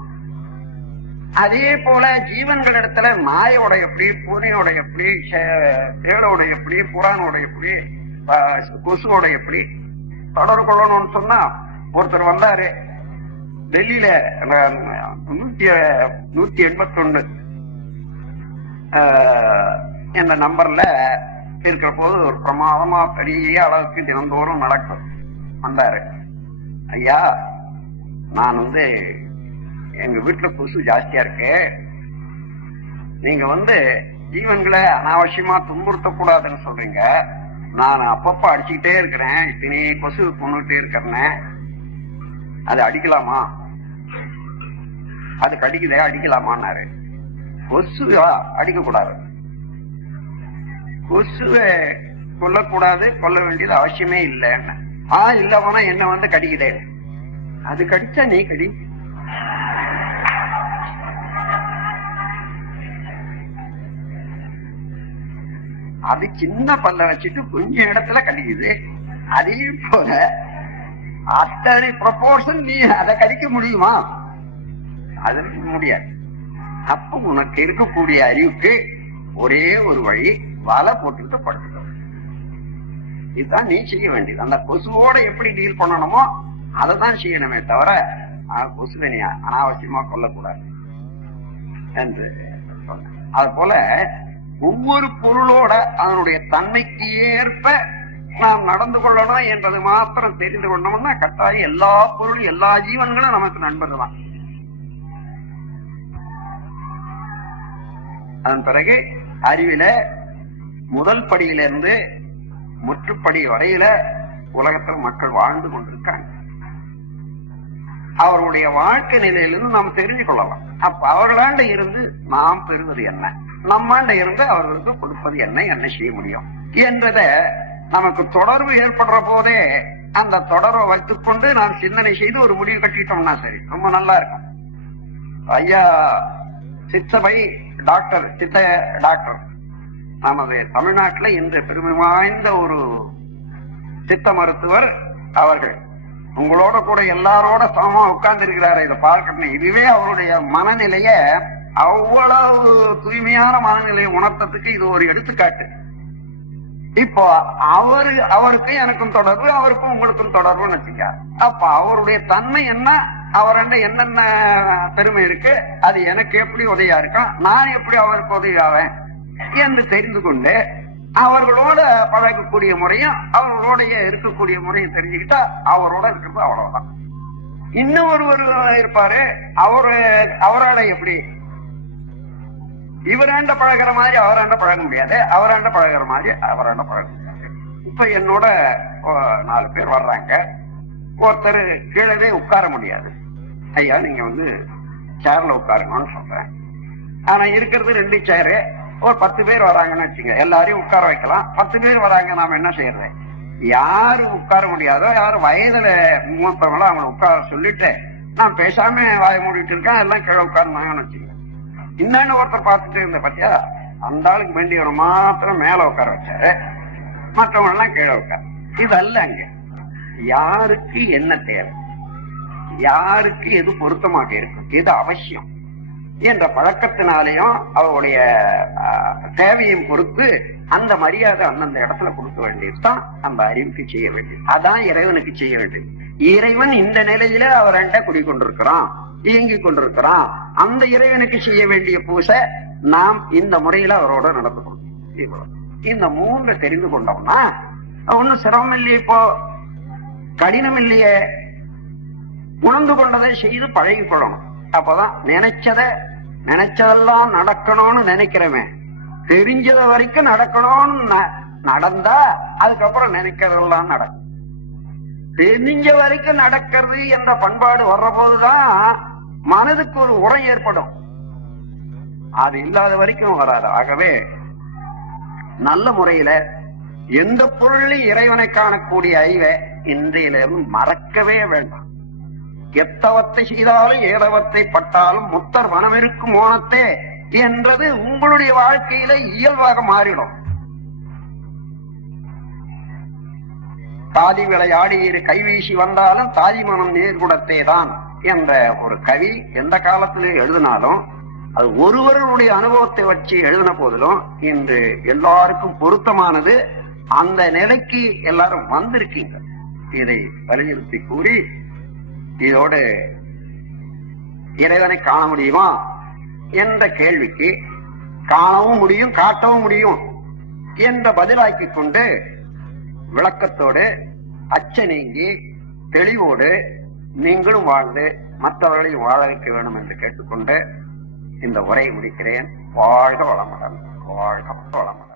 அதே போல ஜீவன்களிடத்துல நாயோட எப்படி, பூனையோட எப்படி, தேளோட எப்படி, புறானோட எப்படி, கொசுவோட எப்படி தொடர்பு கொள்ளணும்னு சொன்னா, ஒருத்தர் வந்தாரு டெல்லியில 181 என்ற நம்பர்ல இருக்கிற போது ஒரு பிரமாதமா பெரிய அளவுக்கு தினந்தோறும் நடக்கும். வந்தாரு, ஐயா நான் எங்க வீட்டுல கொசு ஜாஸ்தியா இருக்கு, நீங்க ஜீவன்களை அனாவசியமா துன்புறுத்தக்கூடாதுன்னு சொல்றீங்க, நான் அப்பப்ப அடிச்சுக்கிட்டே இருக்கிறேன், இத்தனை கொசு கொண்டுகிட்டே இருக்கிறேன், அது அடிக்கலாமா, அது கடிக்குதே அடிக்கலாமான்னாரு. கொசுவா அடிக்க கூடாது, கொசுவை கொல்லக்கூடாது, கொல்ல வேண்டியது அவசியமே இல்லைன்னு. இல்ல போனா என்ன கடிக்குதே, அது கடிச்சா நீ கடி. அது சின்ன பல்ல வச்சுட்டு கொஞ்சம் இடத்துல கடிக்குது. அதே போல அத்தனை ப்ரொபோர்ஷன் நீ அதை கடிக்க முடியுமா? அதற்கு முடியாது. அப்ப உனக்கு இருக்கக்கூடிய அறிவுக்கு ஒரே ஒரு வழி, வலை போட்டுட்டு படுத்துக்க. இதுதான் நீ செய்ய வேண்டியது. அந்த கொசுவோட எப்படி டீல் பண்ணணுமோ அதை தான் செய்யணுமே தவிர கொசுவை நீ அனாவசியமா கொல்லக்கூடாது என்று சொன்ன. அது போல ஒவ்வொரு பொருளோட அதனுடைய தன்மைக்கு ஏற்ப நாம் நடந்து கொள்ளணும் என்றது மாத்திரம் தெரிந்து கொண்டோம்னா கட்டாயம் எல்லா பொருளும் எல்லா ஜீவன்களும் நமக்கு நண்பர்கள் தான். அதன் பிறகு அறிவில முதல் படியிலிருந்து முற்றுப்படி வரையில உலகத்தில் மக்கள் வாழ்ந்து கொண்டிருக்காங்க. அவருடைய வாழ்க்கை நிலையிலிருந்து நாம் தெரிஞ்சு கொள்ளலாம். அப்ப அவர்களாண்ட இருந்து நாம் பெறுவது என்ன, நம்மாண்ட இருந்து அவர்களுக்கு கொடுப்பது என்ன, என்ன செய்ய முடியும் என்றத நமக்கு தொடர்பு ஏற்படுற போதே அந்த தொடர்பை வைத்துக்கொண்டு நாம் சிந்தனை செய்து ஒரு முடிவு கட்டிட்டோம்னா சரி, ரொம்ப நல்லா இருக்கும். ஐயா சித்தபை டாக்டர், சித்த டாக்டர் நமது தமிழ்நாட்டில் இன்று பெருமை வாய்ந்த ஒரு சித்த மருத்துவர் அவர்கள். உங்களோட கூட எல்லாரோட சமமா உட்கார்ந்து இருக்கிறாரு. இதை பார்க்கணும். இதுவே அவருடைய மனநிலைய அவ்வளவு தூய்மையான மனநிலையை உணர்த்ததுக்கு இது ஒரு எடுத்துக்காட்டு. இப்போ அவருக்கு எனக்கும் தொடர்பு, அவருக்கும் உங்களுக்கும் தொடர்புன்னு வச்சுக்க. அப்ப அவருடைய தன்மை என்ன, அவர்கிட்ட என்னென்ன பெருமை இருக்கு, அது எனக்கு எப்படி உதவியா இருக்கும், நான் எப்படி அவருக்கு உதவியாவேன் என்று தெரிந்து கொண்டு அவர்களோட பழகக்கூடிய முறையும் அவர்களோடைய இருக்கக்கூடிய முறையும் தெரிஞ்சுக்கிட்டா அவரோட இருக்கிறது அவ்வளவுதான். இன்னும் ஒருவர் இருப்பாரு, அவராட எப்படி இவராண்ட பழகிற மாதிரி அவராண்ட பழக முடியாது, அவராண்ட பழகிற மாதிரி அவராண்ட பழக முடியாது. இப்ப என்னோட 4 பேர் வர்றாங்க. ஒருத்தர் கீழே உட்கார முடியாது. ஐயா நீங்க சேர்ல உட்காருங்கன்னு சொல்றேன். ஆனா இருக்கிறது 2 சேரு. ஒரு 10 பேர் வராங்கன்னு வச்சுங்க, எல்லாரையும் உட்கார வைக்கலாம். 10 பேர் வராங்க, நாம என்ன செய்யறது? யாரு உட்கார முடியாதோ, யாரு வயதுல மூத்தவங்களோ அவங்களை உட்கார சொல்லிட்டு நான் பேசாம வாய மூடிட்டு இருக்கேன், எல்லாம் கீழே உட்கார்ந்தாங்கன்னு வச்சுங்க. இன்னொன்னு ஒருத்தர் பார்த்துட்டு இருந்த பத்தியா, அந்த ஆளுக்கு வேண்டியவரை மாத்திரம் மேல உட்கார வச்சாரு, மற்றவங்க எல்லாம் கீழே உட்கார. இதல்ல அங்க யாருக்கு என்ன தேவை, யாருக்கு எது பொருத்தமாக இருக்கும், எது அவசியம் என்ற பழக்கத்தினாலேயும் அவருடைய தேவையும் பொறுத்து அந்த மரியாதை அந்தந்த இடத்துல கொடுக்க வேண்டியதுதான் அந்த அறிவுக்கு செய்ய வேண்டியது. அதான் இறைவனுக்கு செய்ய வேண்டியது. இறைவன் இந்த நிலையில அவர்கிட்ட குடிக்கொண்டிருக்கிறான், இயங்கிக் கொண்டிருக்கிறான். அந்த இறைவனுக்கு செய்ய வேண்டிய பூசை நாம் இந்த முறையில அவரோட நடந்துக்கணும். இந்த 3 தெரிந்து கொண்டோம்னா ஒன்னும் சிரமம் இல்லையே, இப்போ கடினம் இல்லையே. உணர்ந்து கொண்டதை செய்து பழகி கொள்ளணும். அப்பதான் நினைச்சதெல்லாம் நடக்கணும்னு நினைக்கிறவன் தெரிஞ்சத வரைக்கும் நடக்கணும்னு நடந்தா அதுக்கப்புறம் நினைக்கிறதெல்லாம் நடக்கும். தெரிஞ்ச வரைக்கும் நடக்கிறது என்ற பண்பாடு வர்ற போதுதான் மனதுக்கு ஒரு உரம் ஏற்படும். அது இல்லாத வரைக்கும் வராது. ஆகவே நல்ல முறையில எந்த பொருளையும் இறைவனை காணக்கூடிய அறிவை இன்றையிலிருந்து மறக்கவே வேண்டாம். எத்தவத்தை செய்தாலும் ஏதவத்தை பட்டாலும் முத்தர் மனம் இருக்கும் மோனத்தே என்றது உங்களுடைய வாழ்க்கையில இயல்பாக மாறிடும். தாதி விளையாடி கைவீசி வந்தாலும் தாதி மனம் நேர்குடத்தே தான் என்ற ஒரு கவி எந்த காலத்திலே எழுதினாலும் அது ஒருவருடைய அனுபவத்தை வச்சு எழுதின போதிலும் இன்று எல்லாருக்கும் பொருத்தமானது. அந்த நிலைக்கு எல்லாரும் வந்திருக்கீங்க. இதை வலியுறுத்தி கூறி இதோடு இறைவனை காண முடியுமா என்ற கேள்விக்கு காணவும் முடியும், காட்டவும் முடியும் என்ற பதிலாக்கி கொண்டு விளக்கத்தோடு அச்ச நீங்கி தெளிவோடு நீங்களும் வாழ்ந்து மற்றவர்களையும் வாழ வைக்க வேண்டும் என்று கேட்டுக்கொண்டு இந்த உரையை முடிக்கிறேன். வாழ்க வளமுடன், வாழ்க வளமுடன்.